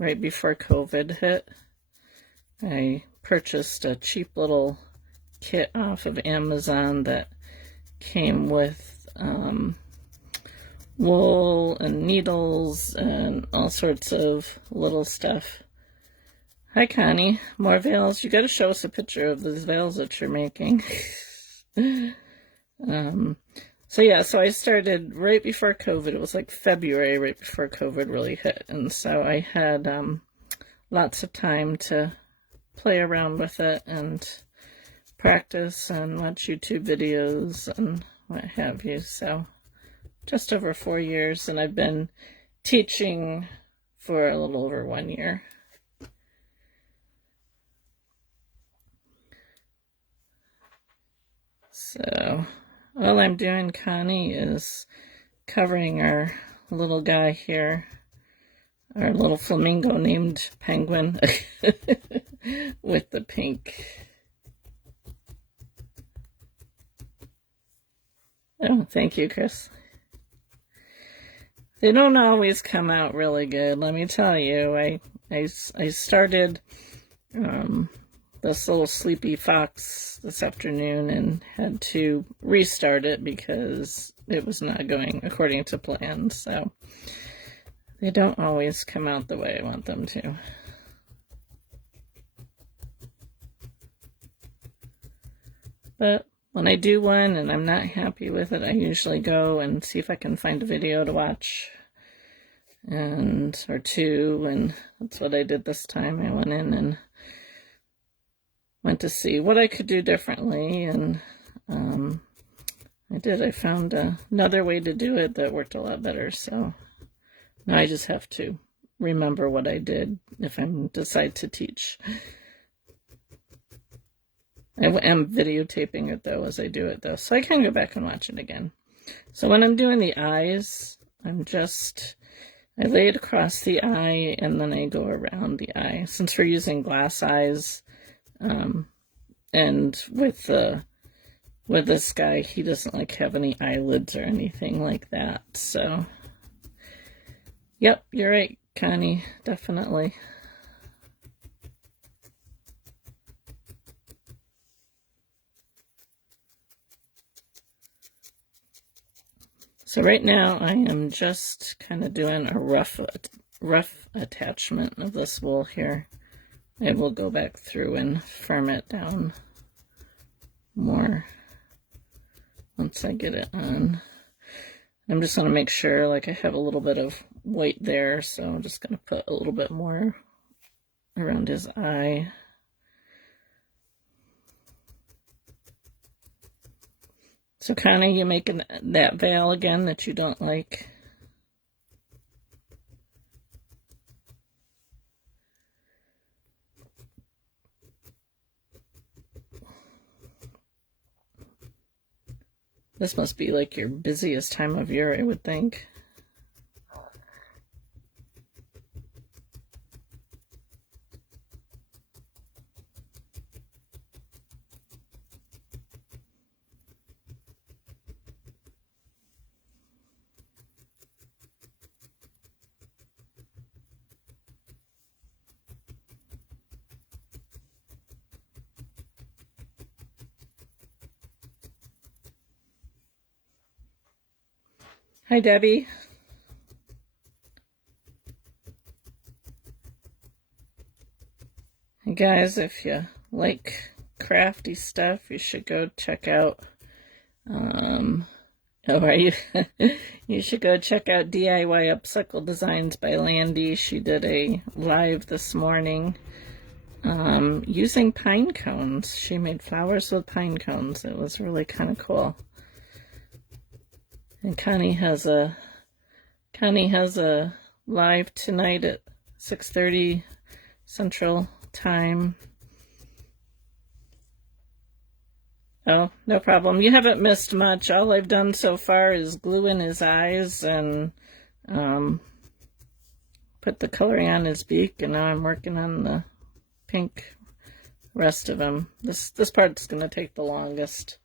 right before COVID hit. I purchased a cheap little kit off of Amazon that came with wool and needles and all sorts of little stuff. Hi, Connie. More veils. You got to show us a picture of these veils that you're making. So I started right before COVID. It was like February, right before COVID really hit. And so I had lots of time to play around with it and practice and watch YouTube videos and what have you. So just over 4 years, and I've been teaching for a little over 1 year. So all I'm doing, Connie, is covering our little guy here, our little flamingo named Penguin, with the pink. Oh, thank you, Chris. They don't always come out really good, let me tell you. I started this little sleepy fox this afternoon and had to restart it because it was not going according to plan. So they don't always come out the way I want them to. But when I do one and I'm not happy with it, I usually go and see if I can find a video to watch or 2, and that's what I did this time. I went in and went to see what I could do differently, and I did. I found another way to do it that worked a lot better, so now I just have to remember what I did if I decide to teach. I am videotaping it though as I do it though, so I can go back and watch it again. So when I'm doing the eyes, I lay it across the eye and then I go around the eye. Since we're using glass eyes, and with this guy, he doesn't like have any eyelids or anything like that. So, yep, you're right, Connie, definitely. So right now I am just kind of doing a rough attachment of this wool here. I will go back through and firm it down more once I get it on. I'm just going to make sure, like, I have a little bit of white there, so I'm just going to put a little bit more around his eye. So Connie, you making that veil again that you don't like? This must be like your busiest time of year, I would think. Hi, Debbie. Hey guys, if you like crafty stuff, you should go check out, you should go check out DIY Upcycle Designs by Landy. She did a live this morning, using pine cones. She made flowers with pine cones. It was really kind of cool. And Connie has a live tonight at 6:30 Central Time. Oh, no problem. You haven't missed much. All I've done so far is glue in his eyes and put the coloring on his beak, and now I'm working on the pink rest of him. This part's going to take the longest.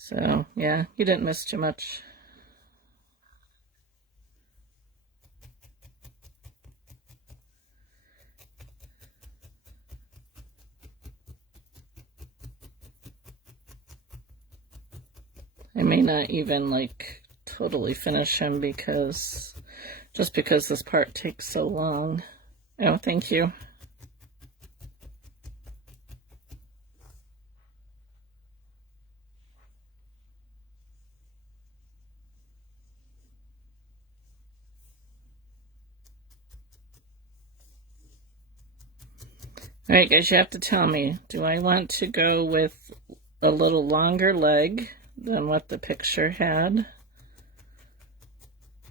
So, yeah, you didn't miss too much. I may not even, like, totally finish him just because this part takes so long. Oh, thank you. All right, guys, you have to tell me, do I want to go with a little longer leg than what the picture had?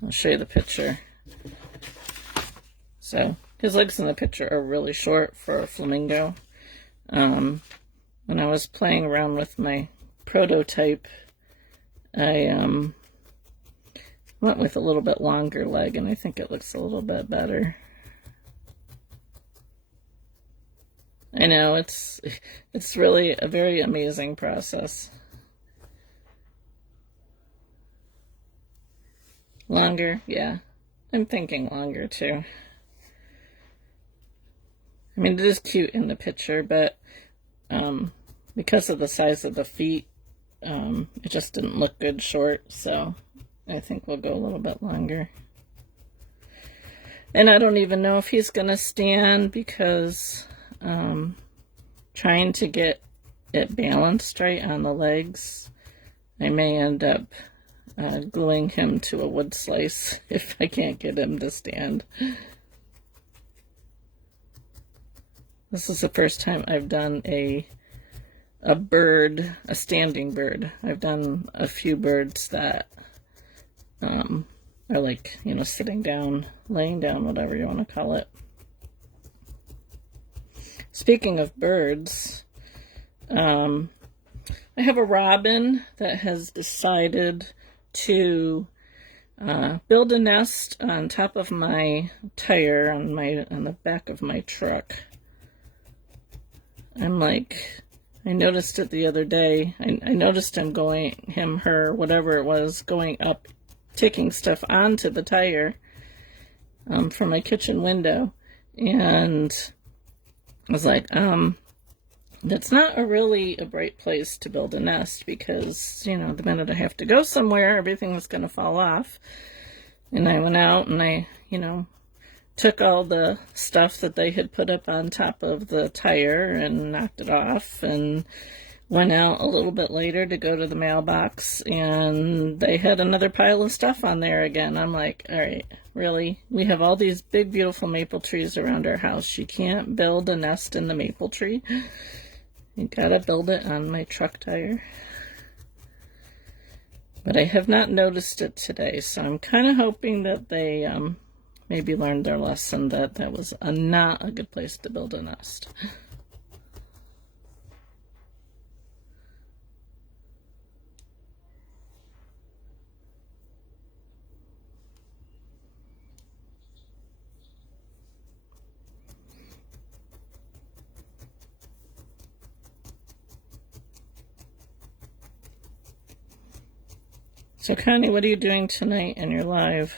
I'll show you the picture. So his legs in the picture are really short for a flamingo. When I was playing around with my prototype, I went with a little bit longer leg, and I think it looks a little bit better. I know, it's really a very amazing process. Longer, yeah. I'm thinking longer too. I mean, it is cute in the picture, but because of the size of the feet, it just didn't look good short, so I think we'll go a little bit longer. And I don't even know if he's gonna stand, because trying to get it balanced right on the legs, I may end up gluing him to a wood slice if I can't get him to stand. This is the first time I've done a bird, a standing bird. I've done a few birds that are like, you know, sitting down, laying down, whatever you want to call it. Speaking of birds, I have a robin that has decided to build a nest on top of my tire on the back of my truck. I'm like, I noticed it the other day. I noticed him her, whatever it was, going up, taking stuff onto the tire from my kitchen window. And I was like, that's not really a great place to build a nest because, you know, the minute I have to go somewhere, everything is going to fall off. And I went out and I, you know, took all the stuff that they had put up on top of the tire and knocked it off, and went out a little bit later to go to the mailbox, and they had another pile of stuff on there again. I'm like, all right, really? We have all these big, beautiful maple trees around our house. You can't build a nest in the maple tree. You gotta build it on my truck tire. But I have not noticed it today, so I'm kind of hoping that they maybe learned their lesson that was not a good place to build a nest. So Connie, what are you doing tonight in your live?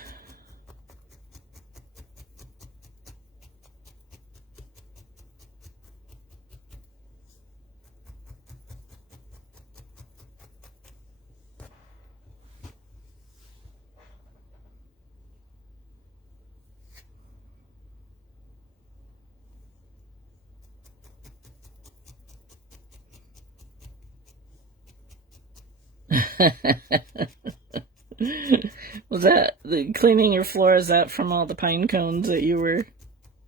Was that the cleaning your floor? Is that from all the pine cones that you were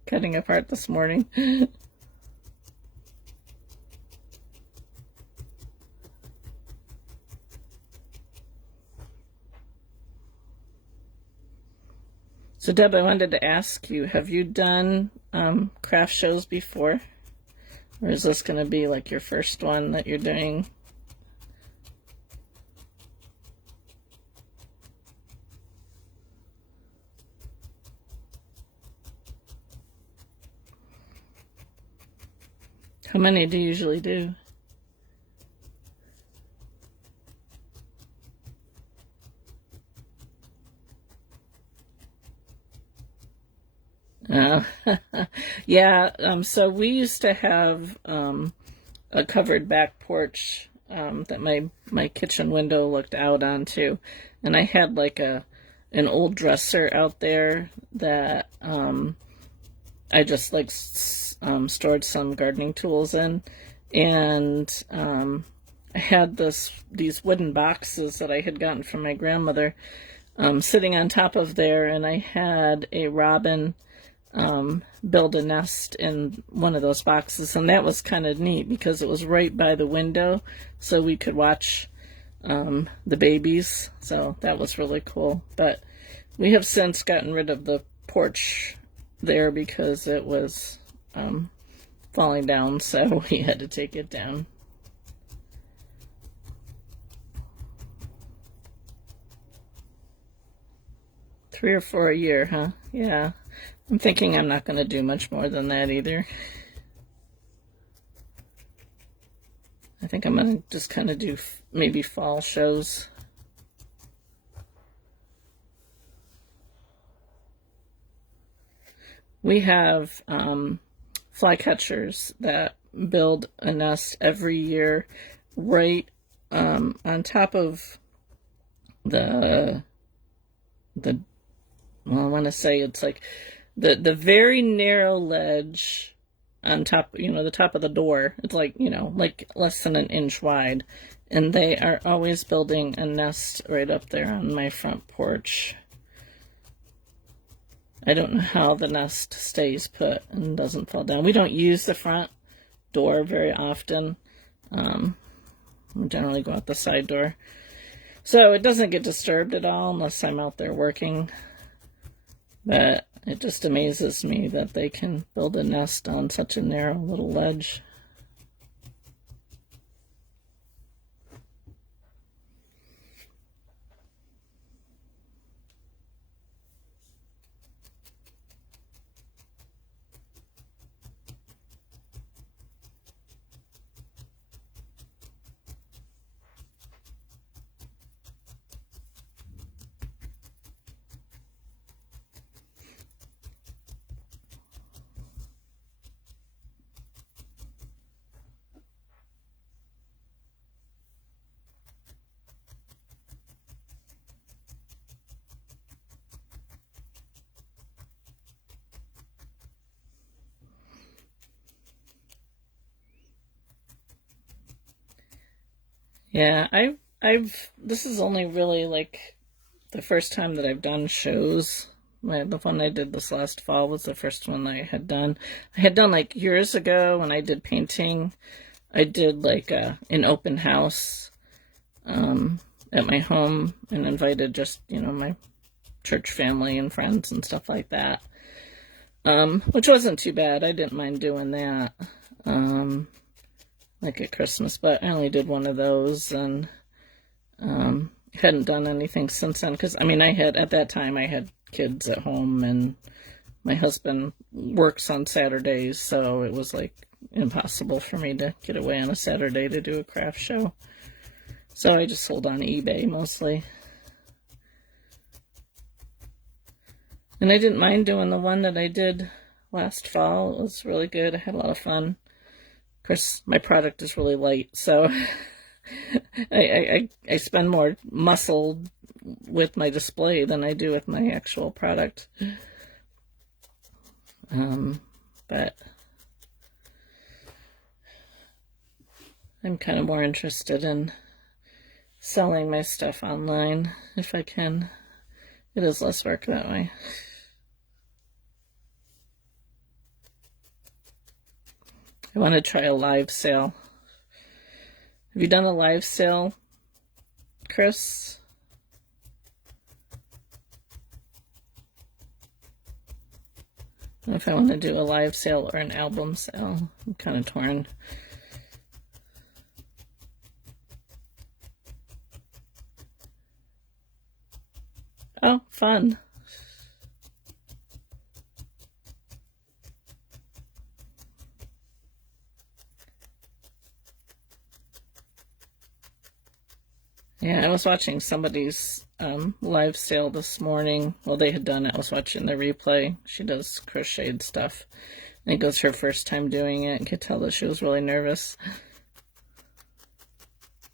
cutting apart this morning? So Deb, I wanted to ask you, have you done craft shows before? Or is this going to be like your first one that you're doing? How many do you usually do? Yeah, so we used to have a covered back porch that my kitchen window looked out onto, and I had like an old dresser out there that I just like stored some gardening tools in, and I had these wooden boxes that I had gotten from my grandmother sitting on top of there, and I had a robin build a nest in one of those boxes, and that was kind of neat because it was right by the window, so we could watch the babies. So that was really cool. But we have since gotten rid of the porch there because it was falling down, so we had to take it down. Three or four a year, huh? Yeah. I'm thinking I'm not going to do much more than that either. I think I'm going to just kind of do maybe fall shows. We have flycatchers that build a nest every year right on top of the well, I want to say it's like the very narrow ledge on top, the top of the door. It's like, like less than an inch wide. And they are always building a nest right up there on my front porch. I don't know how the nest stays put and doesn't fall down. We don't use the front door very often. We generally go out the side door. So it doesn't get disturbed at all unless I'm out there working. But it just amazes me that they can build a nest on such a narrow little ledge. Yeah, this is only really like the first time that I've done shows. The one I did this last fall was the first one I had done. I had done like years ago when I did painting. I did like an open house at my home and invited just, my church family and friends and stuff like that. Which wasn't too bad. I didn't mind doing that. Like at Christmas, but I only did one of those and hadn't done anything since then because at that time I had kids at home and my husband works on Saturdays, so it was like impossible for me to get away on a Saturday to do a craft show. So I just sold on eBay mostly. And I didn't mind doing the one that I did last fall. It was really good. I had a lot of fun. Of course, my product is really light, so I spend more muscle with my display than I do with my actual product. But I'm kind of more interested in selling my stuff online if I can. It is less work that way. I want to try a live sale. Have you done a live sale, Chris? I don't know if I want to do a live sale or an album sale. I'm kind of torn. Oh, fun. Yeah, I was watching somebody's live sale this morning. Well, they had done it. I was watching the replay. She does crocheted stuff. I think it was her first time doing it. I could tell that she was really nervous.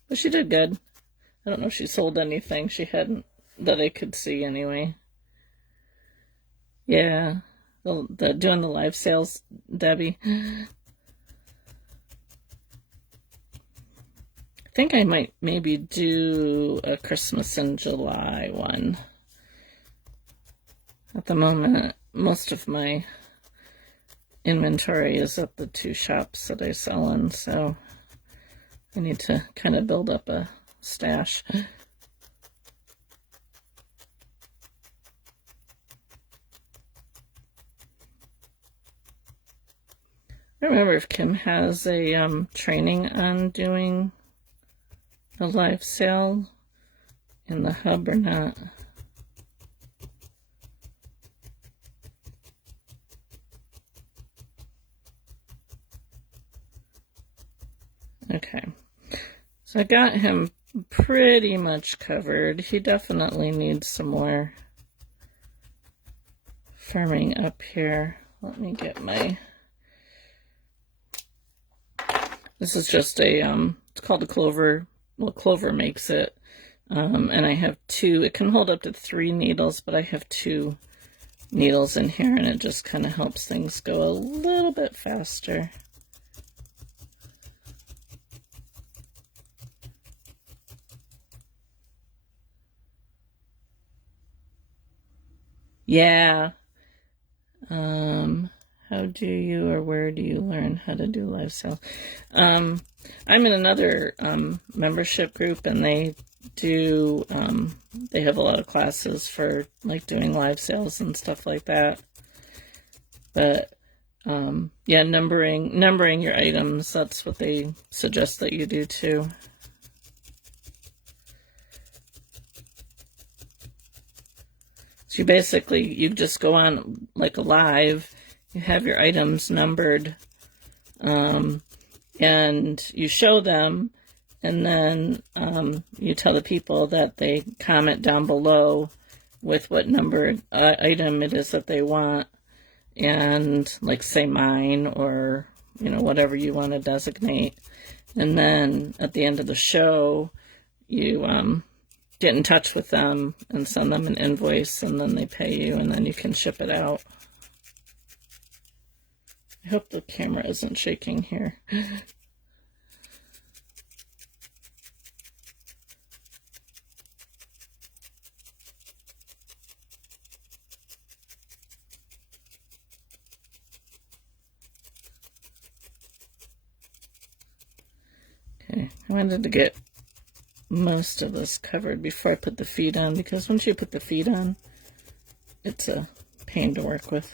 But she did good. I don't know if she sold anything. She hadn't, that I could see anyway. Yeah, doing the live sales, Debbie. I think I might maybe do a Christmas in July one. At the moment, most of my inventory is at the two shops that I sell in, so I need to kind of build up a stash. I don't remember if Kim has a training on doing a live sale in the hub or not. Okay, so I got him pretty much covered. He definitely needs some more firming up here. Let me get my... This is just a, it's called a clover. Well, Clover makes it. And I have two. It can hold up to 3 needles, but I have 2 needles in here, and it just kind of helps things go a little bit faster. Yeah. How do you, or where do you learn how to do live sales? I'm in another membership group, and they do, they have a lot of classes for like doing live sales and stuff like that. But yeah, numbering your items, that's what they suggest that you do too. So you just go on like a live, you have your items numbered, and you show them, and then you tell the people that they comment down below with what numbered item it is that they want, and like say mine, or whatever you want to designate. And then at the end of the show, you get in touch with them and send them an invoice, and then they pay you, and then you can ship it out. I hope the camera isn't shaking here. Okay, I wanted to get most of this covered before I put the feet on, because once you put the feet on, it's a pain to work with.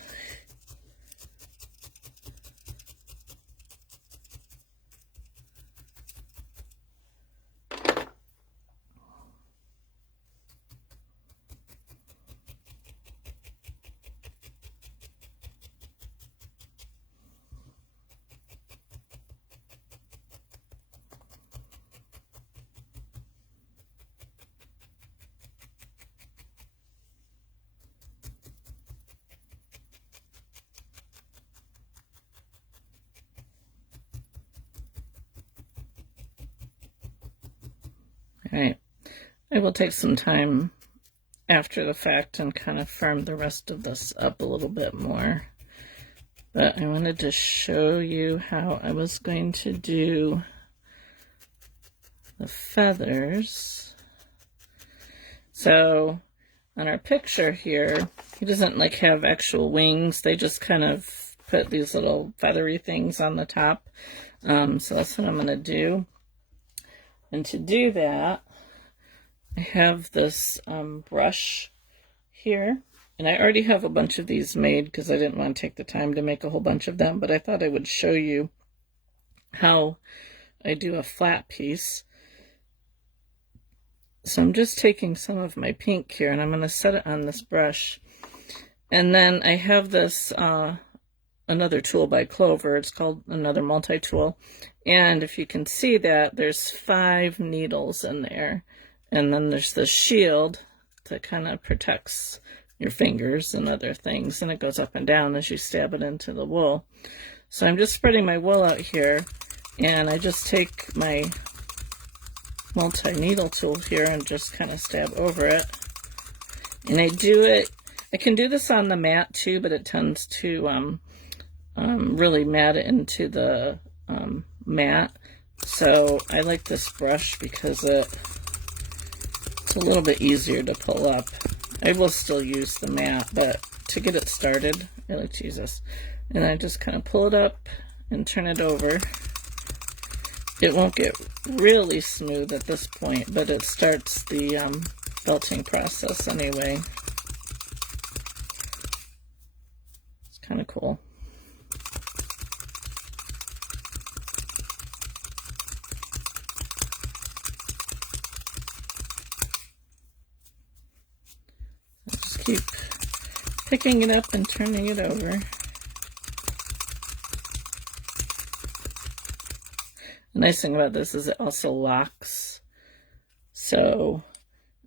Alright, I will take some time after the fact and kind of firm the rest of this up a little bit more. But I wanted to show you how I was going to do the feathers. So on our picture here, he doesn't like have actual wings. They just kind of put these little feathery things on the top. So that's what I'm going to do. And to do that, I have this brush here, and I already have a bunch of these made because I didn't want to take the time to make a whole bunch of them, but I thought I would show you how I do a flat piece. So I'm just taking some of my pink here, and I'm going to set it on this brush. And then I have this another tool by Clover. It's called another multi-tool. And if you can see that, there's 5 needles in there. And then there's the shield that kind of protects your fingers and other things. And it goes up and down as you stab it into the wool. So I'm just spreading my wool out here. And I just take my multi-needle tool here and just kind of stab over it. And I can do this on the mat too, but it tends to really mat it into the mat. So I like this brush because it's a little bit easier to pull up. I will still use the mat, but to get it started, I like to use this. And I just kind of pull it up and turn it over. It won't get really smooth at this point, but it starts the felting process anyway. It's kind of cool. I'll just keep picking it up and turning it over. The nice thing about this is it also locks. So,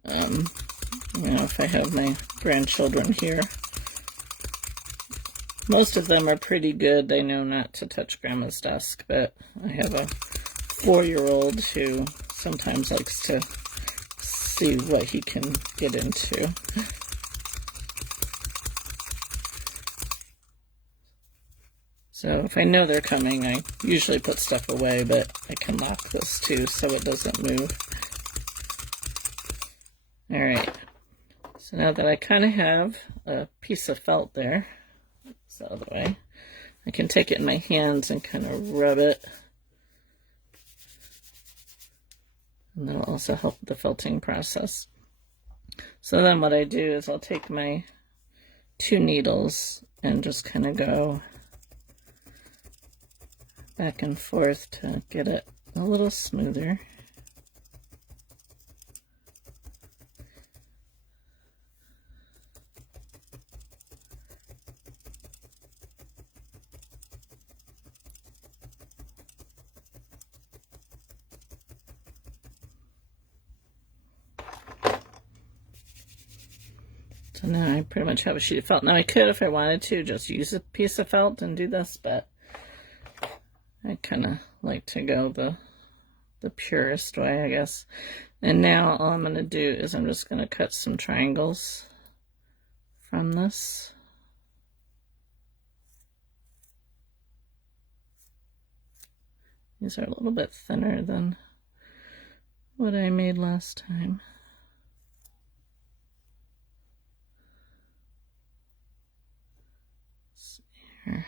if I have my grandchildren here, most of them are pretty good. They know not to touch Grandma's desk, but I have a 4-year-old who sometimes likes to see what he can get into. So if I know they're coming, I usually put stuff away, but I can lock this too so it doesn't move. All right, so now that I kind of have a piece of felt there, it's out of the way, I can take it in my hands and kind of rub it. And that'll also help the felting process. So then what I do is I'll take my 2 needles and just kind of go back and forth to get it a little smoother. So now I pretty much have a sheet of felt. Now I could, if I wanted to, just use a piece of felt and do this, but I kind of like to go the purest way, I guess. And now all I'm going to do is I'm just going to cut some triangles from this. These are a little bit thinner than what I made last time. Let's see here.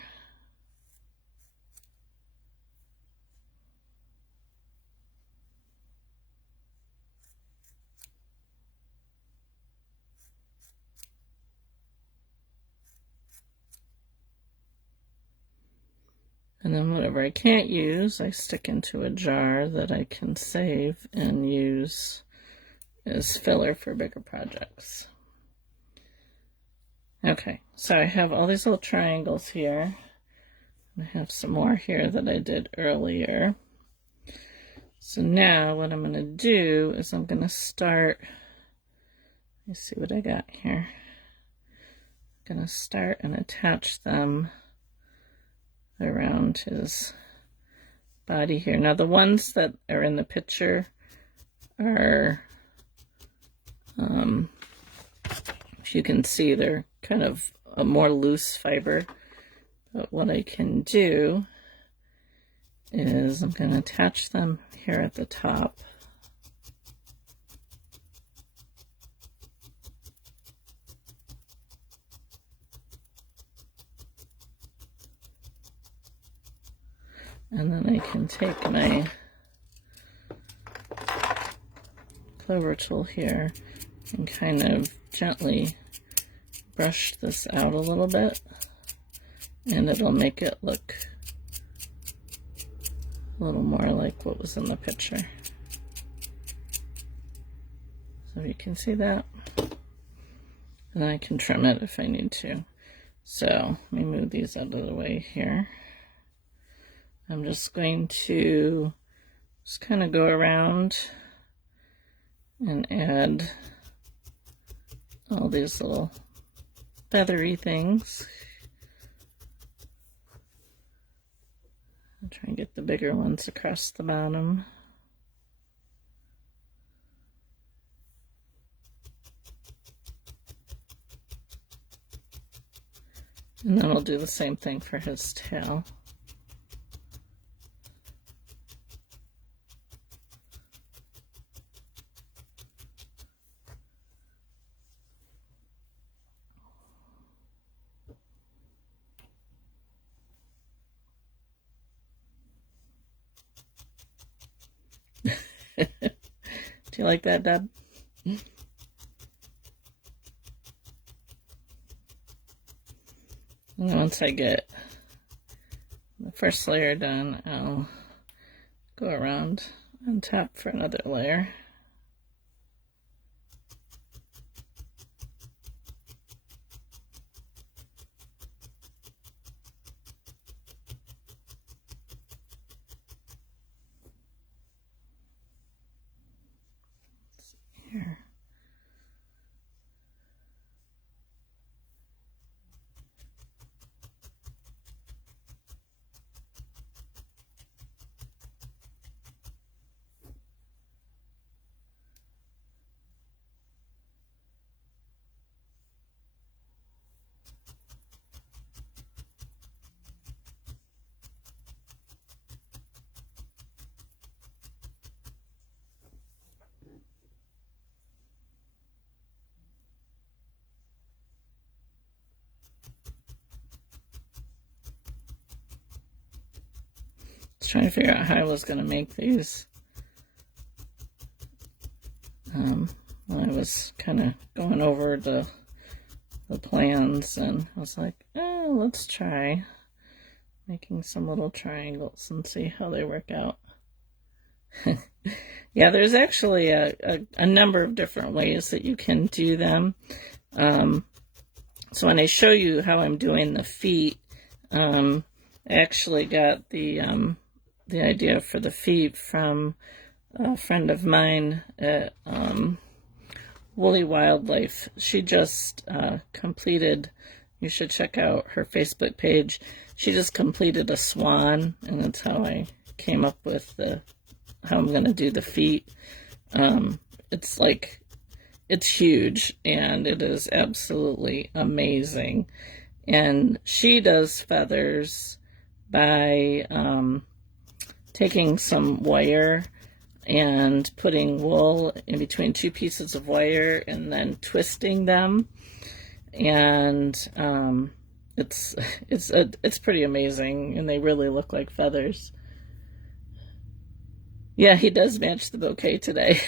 And then whatever I can't use, I stick into a jar that I can save and use as filler for bigger projects. Okay, so I have all these little triangles here. I have some more here that I did earlier. So now what I'm going to do is I'm going to start, let me see what I got here. I'm going to start and attach them around his body here. Now the ones that are in the picture are, if you can see, they're kind of a more loose fiber. But what I can do is I'm going to attach them here at the top. And then I can take my clover tool here and kind of gently brush this out a little bit, and it'll make it look a little more like what was in the picture. So you can see that. And I can trim it if I need to. So let me move these out of the way here. I'm just going to just kind of go around and add all these little feathery things. I'll try and get the bigger ones across the bottom. And then I'll do the same thing for his tail. Do you like that, Dad? And once I get the first layer done, I'll go around and tap for another layer. Here. trying to figure out how I was going to make these. When I was kind of going over the plans, and I was like, oh, let's try making some little triangles and see how they work out. Yeah, there's actually a number of different ways that you can do them. So when I show you how I'm doing the feet, I actually got the idea for the feet from a friend of mine at Woolly Wildlife. She just completed, you should check out her Facebook page. She just completed a swan, and that's how I came up with how I'm going to do the feet. It's huge, and it is absolutely amazing. And she does feathers by taking some wire and putting wool in between two pieces of wire and then twisting them. And it's pretty amazing, and they really look like feathers. Yeah, he does match the bouquet today.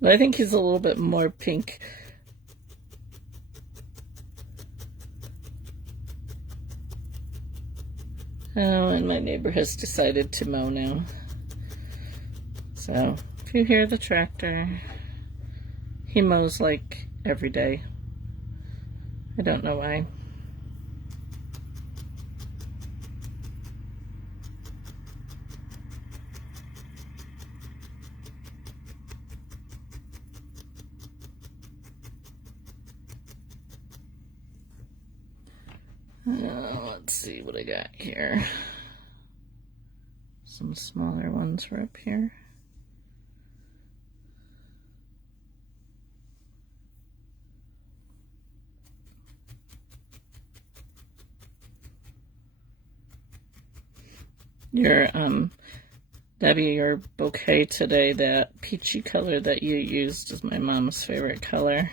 But I think he's a little bit more pink. Oh, and my neighbor has decided to mow now. So, if you hear the tractor, he mows like every day. I don't know why. Let's see what I got here. Some smaller ones were up here. Debbie, your bouquet today, that peachy color that you used is my mom's favorite color.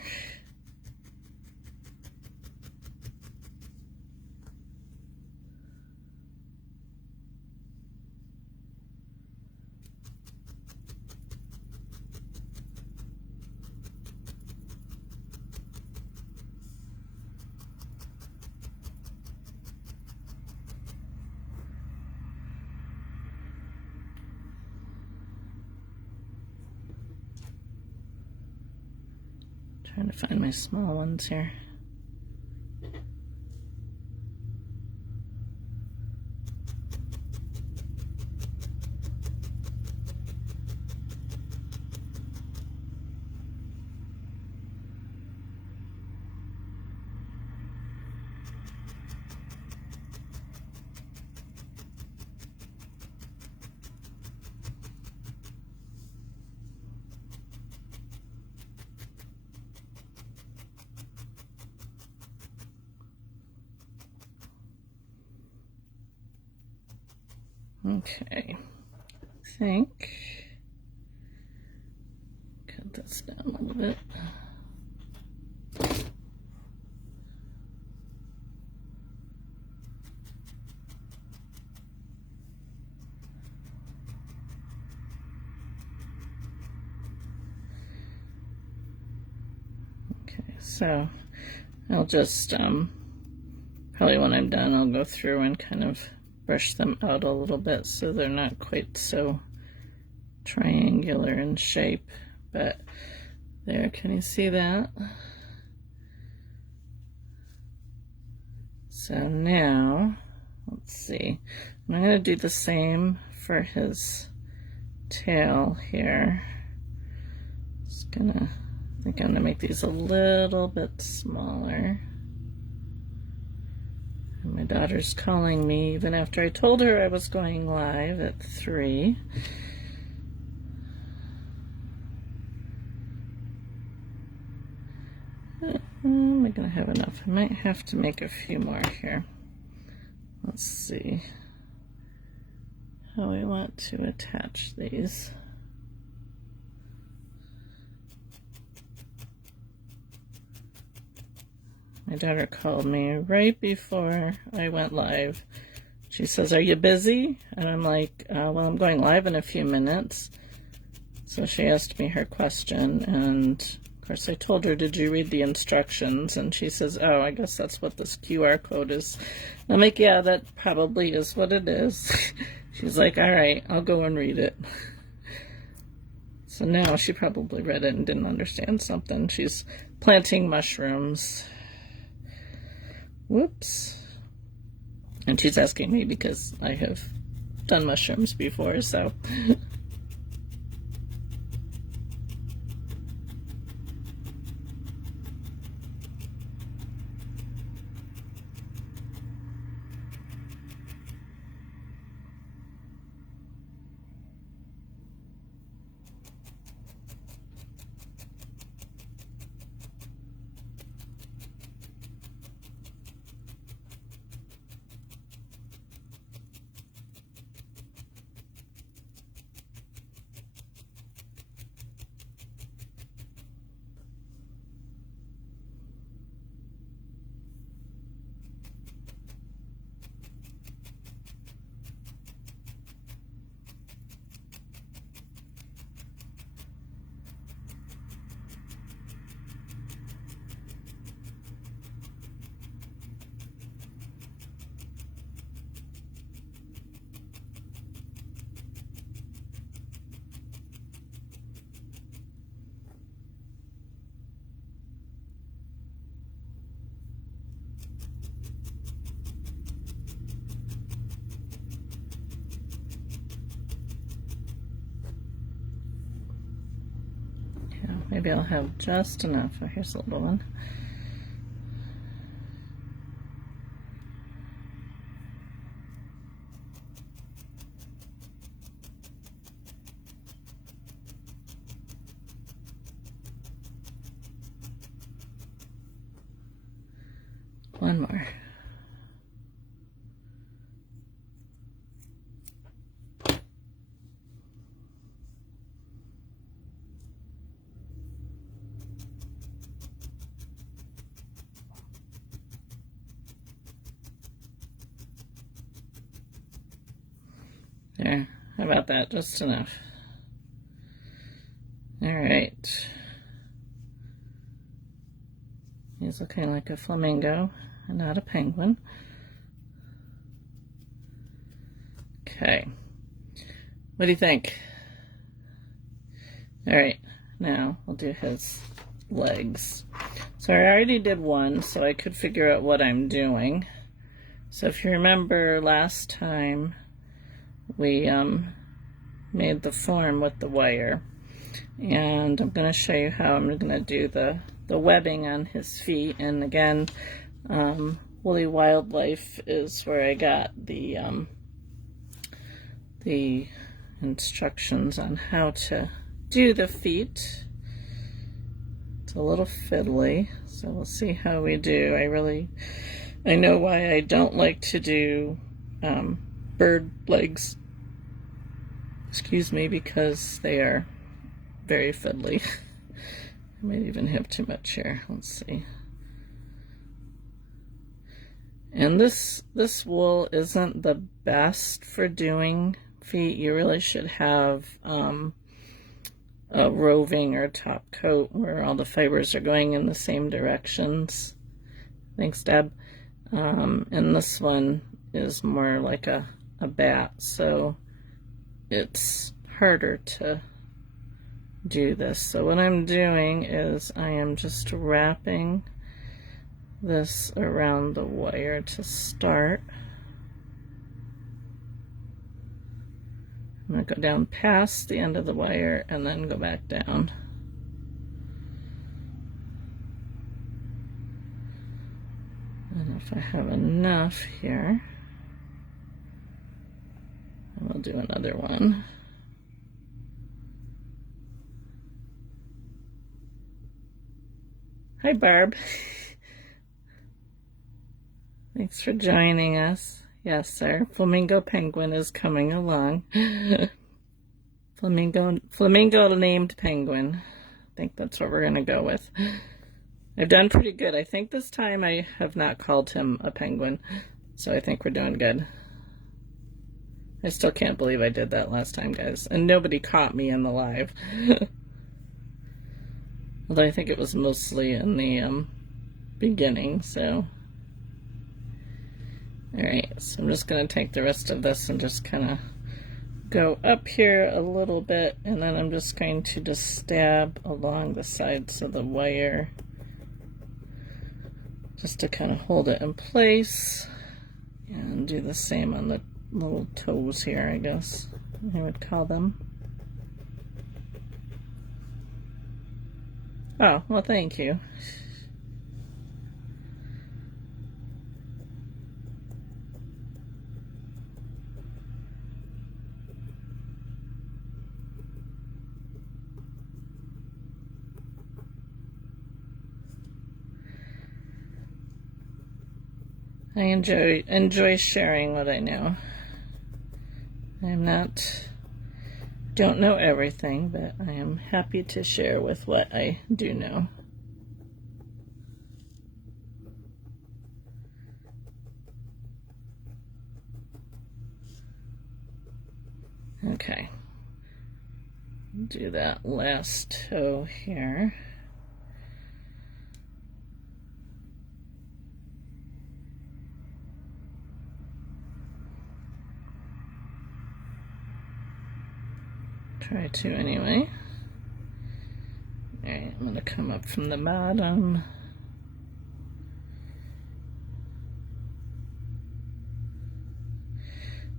Trying to find my small ones here. Okay, I think, cut this down a little bit. Okay, so I'll just, probably when I'm done, I'll go through and kind of brush them out a little bit so they're not quite so triangular in shape. But there, can you see that? So now, let's see. I'm going to do the same for his tail here. Just gonna, I think I'm going to make these a little bit smaller. And my daughter's calling me even after I told her I was going live at 3. Am I going to have enough? I might have to make a few more here. Let's see how I want to attach these. My daughter called me right before I went live. She says, "Are you busy?" And I'm like, well, I'm going live in a few minutes. So she asked me her question, and of course I told her, "Did you read the instructions?" And she says, "Oh, I guess that's what this QR code is." I'm like, "Yeah, that probably is what it is." She's like, "All right, I'll go and read it." So now she probably read it and didn't understand something. She's planting mushrooms. Whoops. And she's asking me because I have done mushrooms before, so. Maybe I'll have just enough. Oh, here's a little one. One more. There, how about that? Just enough. All right. He's looking like a flamingo and not a penguin. Okay. What do you think? All right, now we'll do his legs. So I already did one, so I could figure out what I'm doing. So if you remember last time, we made the form with the wire, and I'm going to show you how I'm going to do the webbing on his feet. And again, Woolly Wildlife is where I got the instructions on how to do the feet. It's a little fiddly, so we'll see how we do. I know why I don't like to do bird legs, excuse me, because they are very fiddly. I might even have too much here. Let's see. And this wool isn't the best for doing feet. You really should have a roving or top coat where all the fibers are going in the same directions. Thanks, Deb. And this one is more like a bat, so it's harder to do this. So what I'm doing is I am just wrapping this around the wire to start. I'm going to go down past the end of the wire and then go back down. And if I have enough here, I will do another one. Hi, Barb. Thanks for joining us. Yes, sir. Flamingo Penguin is coming along. Flamingo named Penguin. I think that's what we're going to go with. I've done pretty good. I think this time I have not called him a penguin, so I think we're doing good. I still can't believe I did that last time, guys. And nobody caught me in the live. Although I think it was mostly in the beginning, so. Alright, so I'm just going to take the rest of this and just kind of go up here a little bit, and then I'm just going to just stab along the sides of the wire just to kind of hold it in place, and do the same on the little toes here, I guess I would call them. Oh, well, thank you. I enjoy sharing what I know. Don't know everything, but I am happy to share with what I do know. Okay, do that last toe here. Try to anyway. Alright, I'm going to come up from the bottom.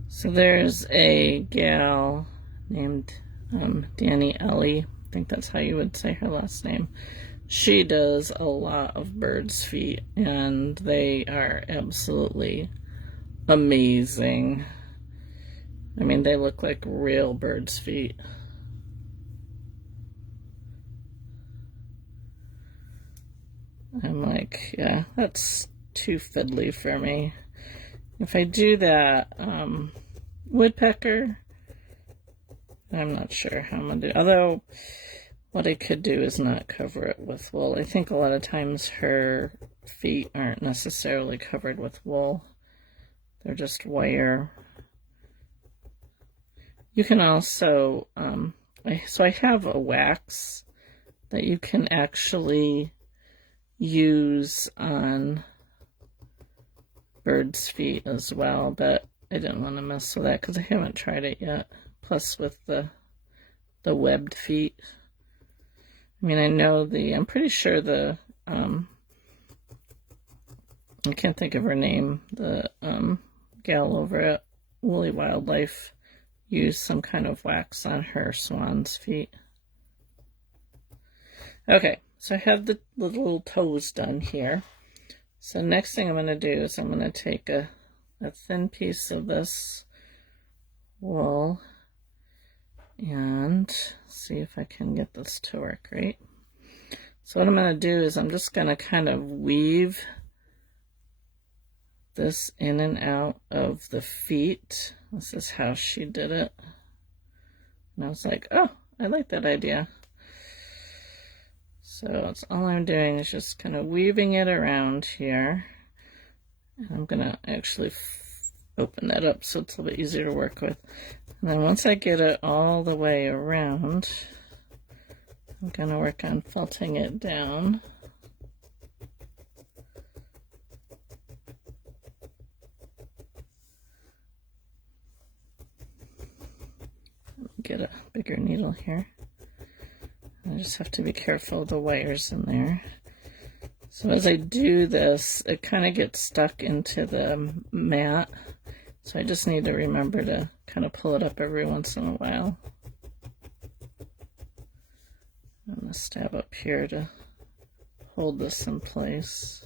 So there's a gal named Danny Ellie. I think that's how you would say her last name. She does a lot of birds' feet, and they are absolutely amazing. I mean, they look like real birds' feet. I'm like, yeah, that's too fiddly for me. If I do that woodpecker, I'm not sure how I'm going to do. Although, what I could do is not cover it with wool. I think a lot of times her feet aren't necessarily covered with wool. They're just wire. You can also, so I have a wax that you can actually use on birds' feet as well, but I didn't want to mess with that because I haven't tried it yet. Plus with the webbed feet. I mean, I know I'm pretty sure I can't think of her name, the gal over at Woolly Wildlife used some kind of wax on her swan's feet. Okay, so I have the little toes done here. So next thing I'm going to do is I'm going to take a thin piece of this wool and see if I can get this to work right. So what I'm going to do is I'm just going to kind of weave this in and out of the feet. This is how she did it. And I was like, oh, I like that idea. So it's all I'm doing is just kind of weaving it around here. And I'm going to actually open that up so it's a little bit easier to work with. And then once I get it all the way around, I'm going to work on felting it down. Get a bigger needle here. I just have to be careful of the wires in there. So as I do this, it kind of gets stuck into the mat. So I just need to remember to kind of pull it up every once in a while. I'm going to stab up here to hold this in place.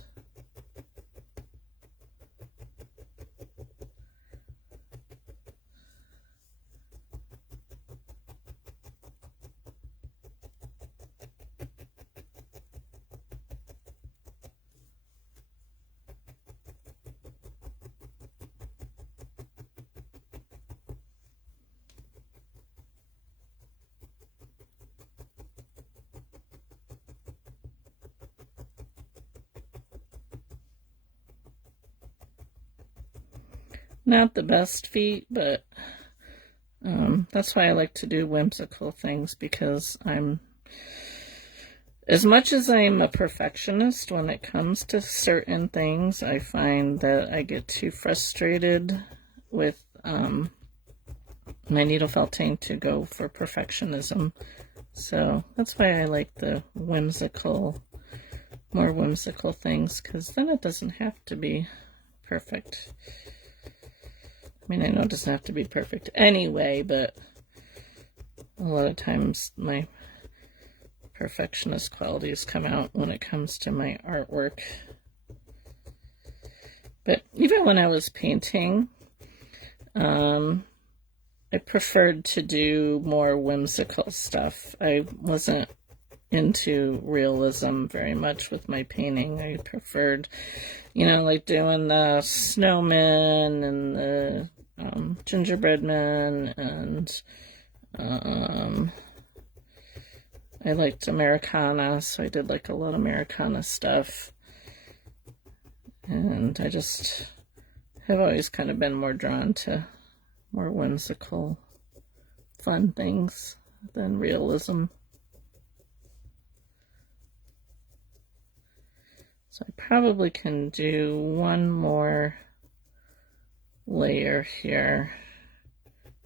Not the best feet, but That's why I like to do whimsical things, because as much as I'm a perfectionist when it comes to certain things, I find that I get too frustrated with my needle felting to go for perfectionism. So that's why I like the more whimsical things, because then it doesn't have to be perfect. I mean, I know it doesn't have to be perfect anyway, but a lot of times my perfectionist qualities come out when it comes to my artwork. But even when I was painting, I preferred to do more whimsical stuff. I wasn't into realism very much with my painting. I preferred, like doing the snowman and the gingerbread man, and I liked Americana, so I did like a lot of Americana stuff. And I just have always kind of been more drawn to more whimsical, fun things than realism. So I probably can do one more layer here,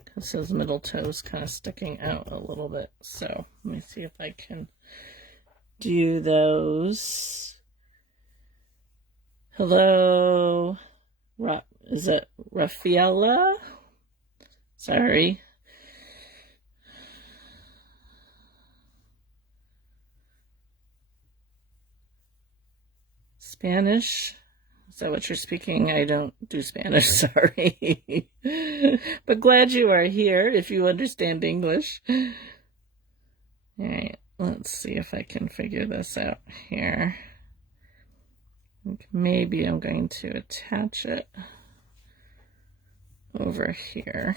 because his middle toe's kind of sticking out a little bit. So let me see if I can do those. Hello, is it Raffaella? Sorry. Spanish? Is that what you're speaking? I don't do Spanish, sorry. But glad you are here if you understand English. All right, let's see if I can figure this out here. Maybe I'm going to attach it over here.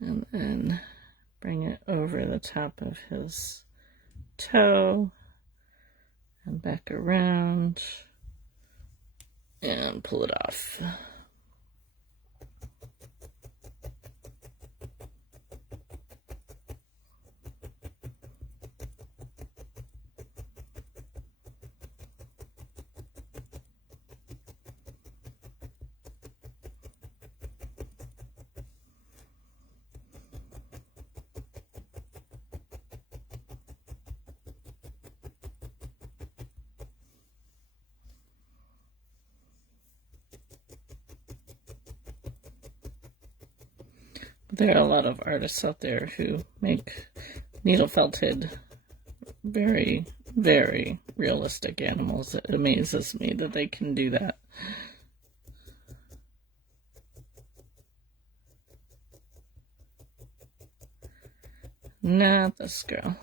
And then bring it over the top of his toe and back around and pull it off. There are a lot of artists out there who make needle felted very, very realistic animals. It amazes me that they can do that. Not this girl.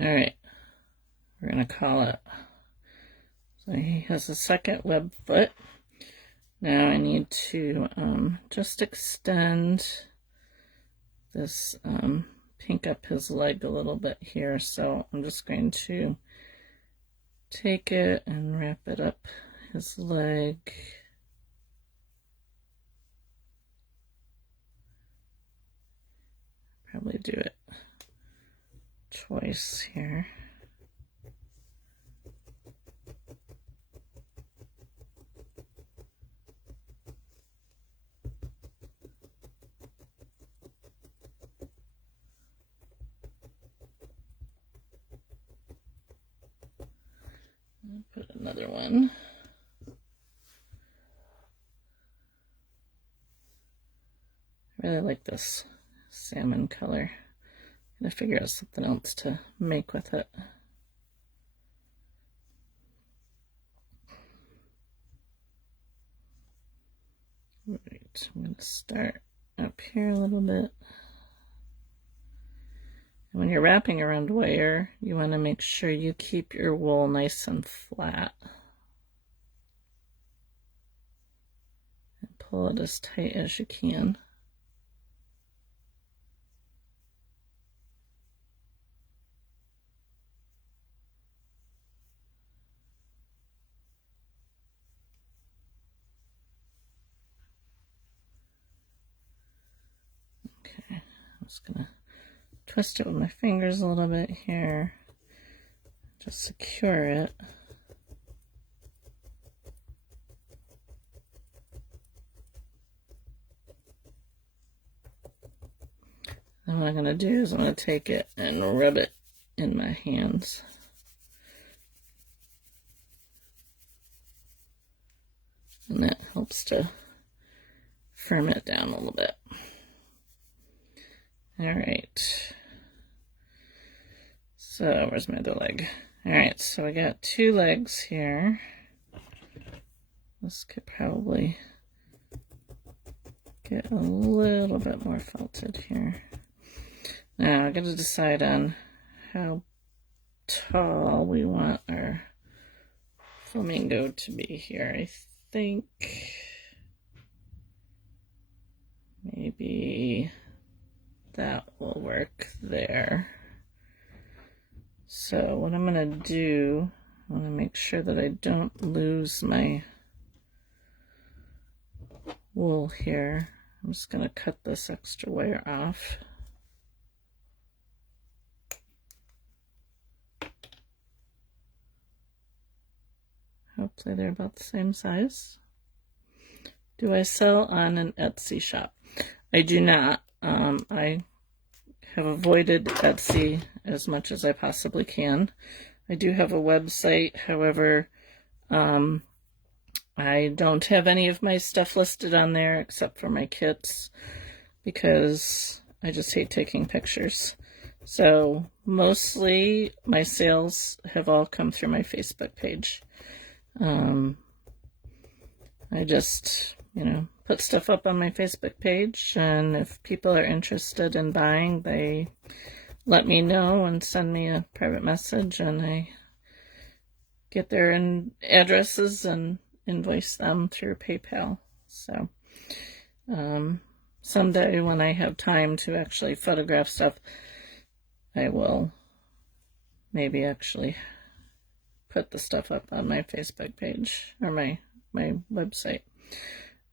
All right, we're going to call it. So he has a second web foot. Now I need to just extend this pink up his leg a little bit here. So I'm just going to take it and wrap it up his leg. Probably do it twice here. Put another one. I really like this salmon color. I'm gonna figure out something else to make with it. Right, I'm gonna start up here a little bit. And when you're wrapping around wire, you want to make sure you keep your wool nice and flat. And pull it as tight as you can. Okay, I'm just gonna twist it with my fingers a little bit here. Just secure it. And what I'm gonna do is I'm gonna take it and rub it in my hands. And that helps to firm it down a little bit. All right. So where's my other leg? All right, so I got 2 legs here. This could probably get a little bit more felted here. Now I gotta decide on how tall we want our flamingo to be here. I think maybe that will work there. So what I'm gonna do, I wanna make sure that I don't lose my wool here. I'm just gonna cut this extra wire off. Hopefully they're about the same size. Do I sell on an Etsy shop? I do not. I have avoided Etsy as much as I possibly can. I do have a website, however, I don't have any of my stuff listed on there except for my kits because I just hate taking pictures. So mostly my sales have all come through my Facebook page. I just, put stuff up on my Facebook page, and if people are interested in buying, they let me know and send me a private message, and I get their addresses and invoice them through PayPal. So someday when I have time to actually photograph stuff, I will maybe actually put the stuff up on my Facebook page or my website.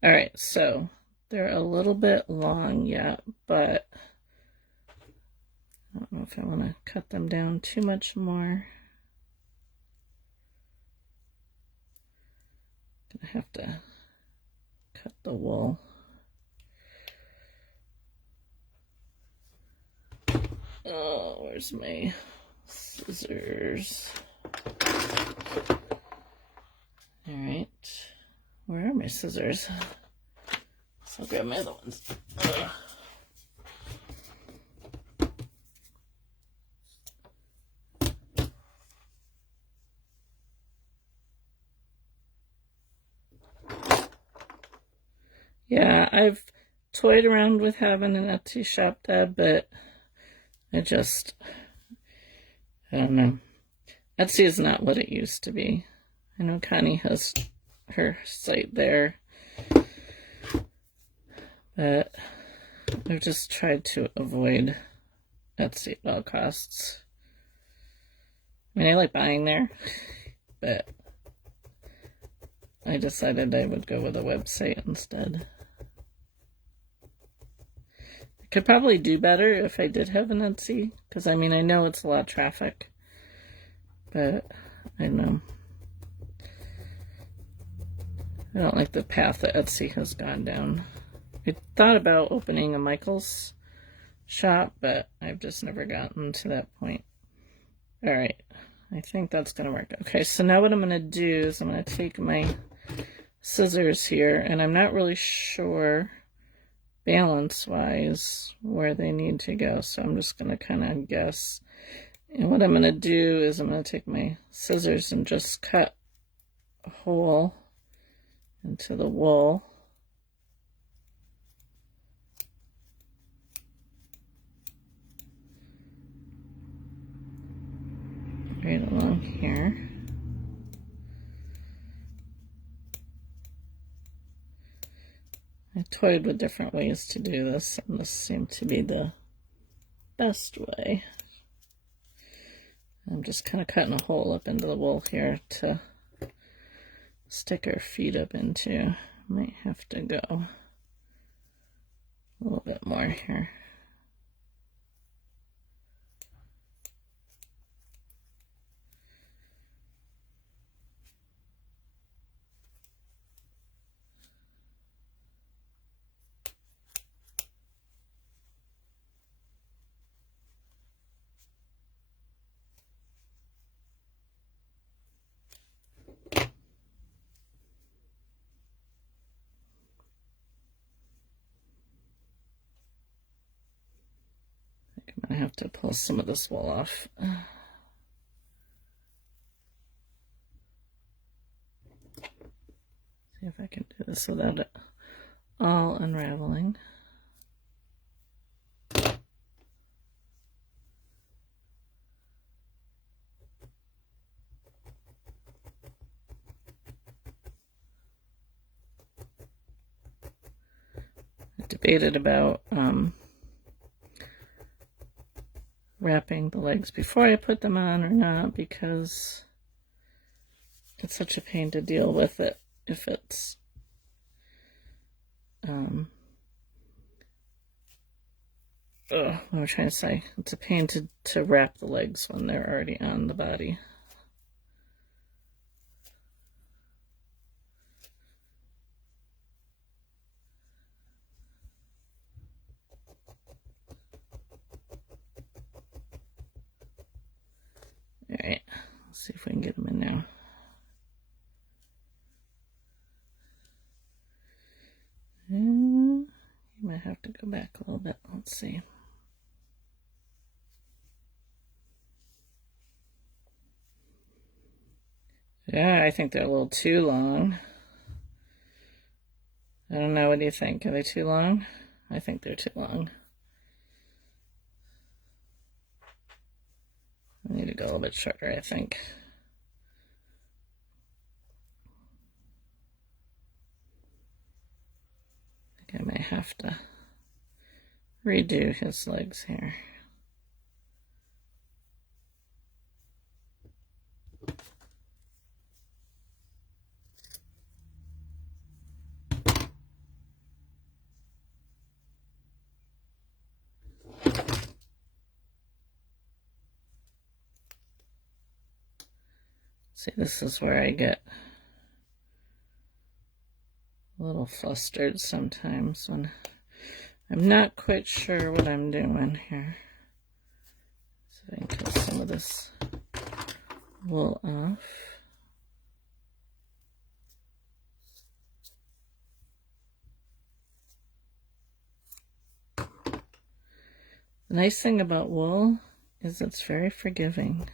All right, so they're a little bit long yet, but I don't know if I want to cut them down too much more. I have to cut the wool. Oh, where's my scissors? All right, where are my scissors? So I'll grab my other ones. Ugh. Yeah, I've toyed around with having an Etsy shop, Dad, but I don't know. Etsy is not what it used to be. I know Connie has her site there, but I've just tried to avoid Etsy at all costs. I mean, I like buying there, but I decided I would go with a website instead. I could probably do better if I did have an Etsy, because I mean, I know it's a lot of traffic, but I don't know. I don't like the path that Etsy has gone down. I thought about opening a Michael's shop, but I've just never gotten to that point. All right, I think that's going to work. Okay, so now what I'm going to do is I'm going to take my scissors here, and I'm not really sure balance-wise where they need to go, so I'm just going to kind of guess. And what I'm going to do is I'm going to take my scissors and just cut a hole into the wool. Right along here. I toyed with different ways to do this, and this seemed to be the best way. I'm just kind of cutting a hole up into the wool here to stick our feet up into. Might have to go a little bit more here. I'm going to have to pull some of this wool off. See if I can do this without it all unraveling. I debated about wrapping the legs before I put them on or not, because it's such a pain to deal with it if it's what am I trying to say? It's a pain to wrap the legs when they're already on the body. Alright, let's see if we can get them in now. You might have to go back a little bit. Let's see. Yeah, I think they're a little too long. I don't know, what do you think? Are they too long? I think they're too long. I need to go a little bit shorter, I think. I may have to redo his legs here. See, this is where I get a little flustered sometimes when I'm not quite sure what I'm doing here. So I can cut some of this wool off. The nice thing about wool is it's very forgiving.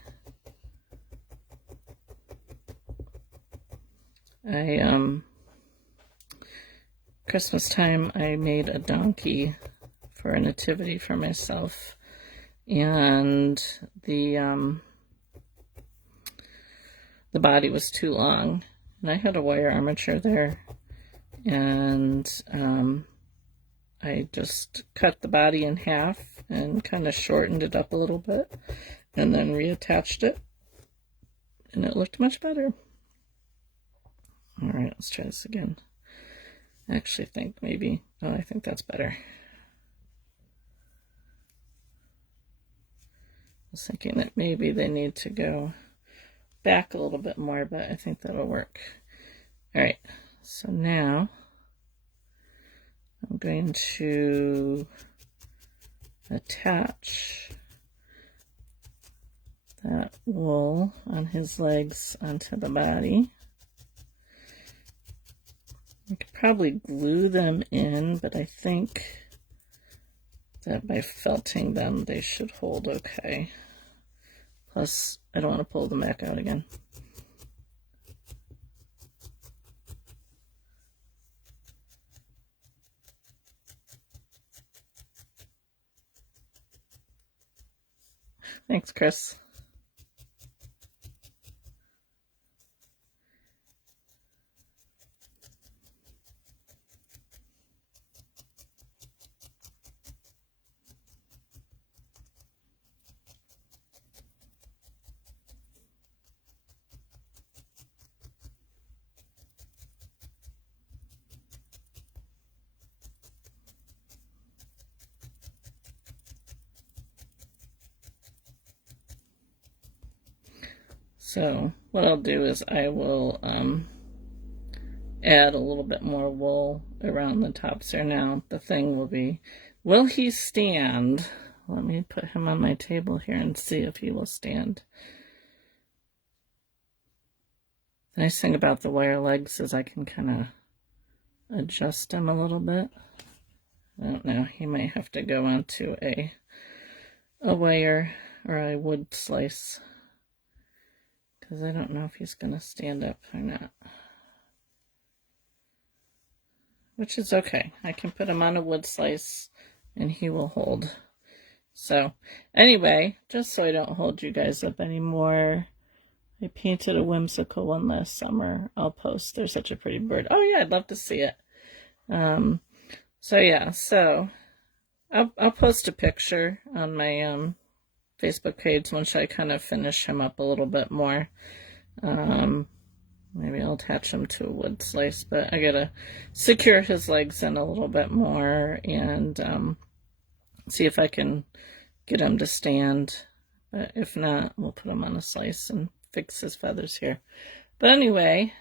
Christmas time, I made a donkey for a nativity for myself, and the body was too long, and I had a wire armature there, and I just cut the body in half and kind of shortened it up a little bit, and then reattached it, and it looked much better. All right, let's try this again. I actually think maybe, oh, I think that's better. I was thinking that maybe they need to go back a little bit more, but I think that'll work. All right, so now I'm going to attach that wool on his legs onto the body. I could probably glue them in, but I think that by felting them, they should hold okay. Plus, I don't want to pull them back out again. Thanks, Chris. So what I'll do is I will add a little bit more wool around the tops here. Now the thing will be, will he stand? Let me put him on my table here and see if he will stand. The nice thing about the wire legs is I can kind of adjust him a little bit. I don't know, he might have to go onto a wire or a wood slice, because I don't know if he's going to stand up or not. Which is okay. I can put him on a wood slice and he will hold. So anyway, just so I don't hold you guys up anymore, I painted a Whimsical one last summer. I'll post. They're such a pretty bird. Oh yeah, I'd love to see it. So yeah, so I'll post a picture on my Facebook page once I kind of finish him up a little bit more. Maybe I'll attach him to a wood slice, but I gotta secure his legs in a little bit more and see if I can get him to stand. But if not, we'll put him on a slice and fix his feathers here. But anyway,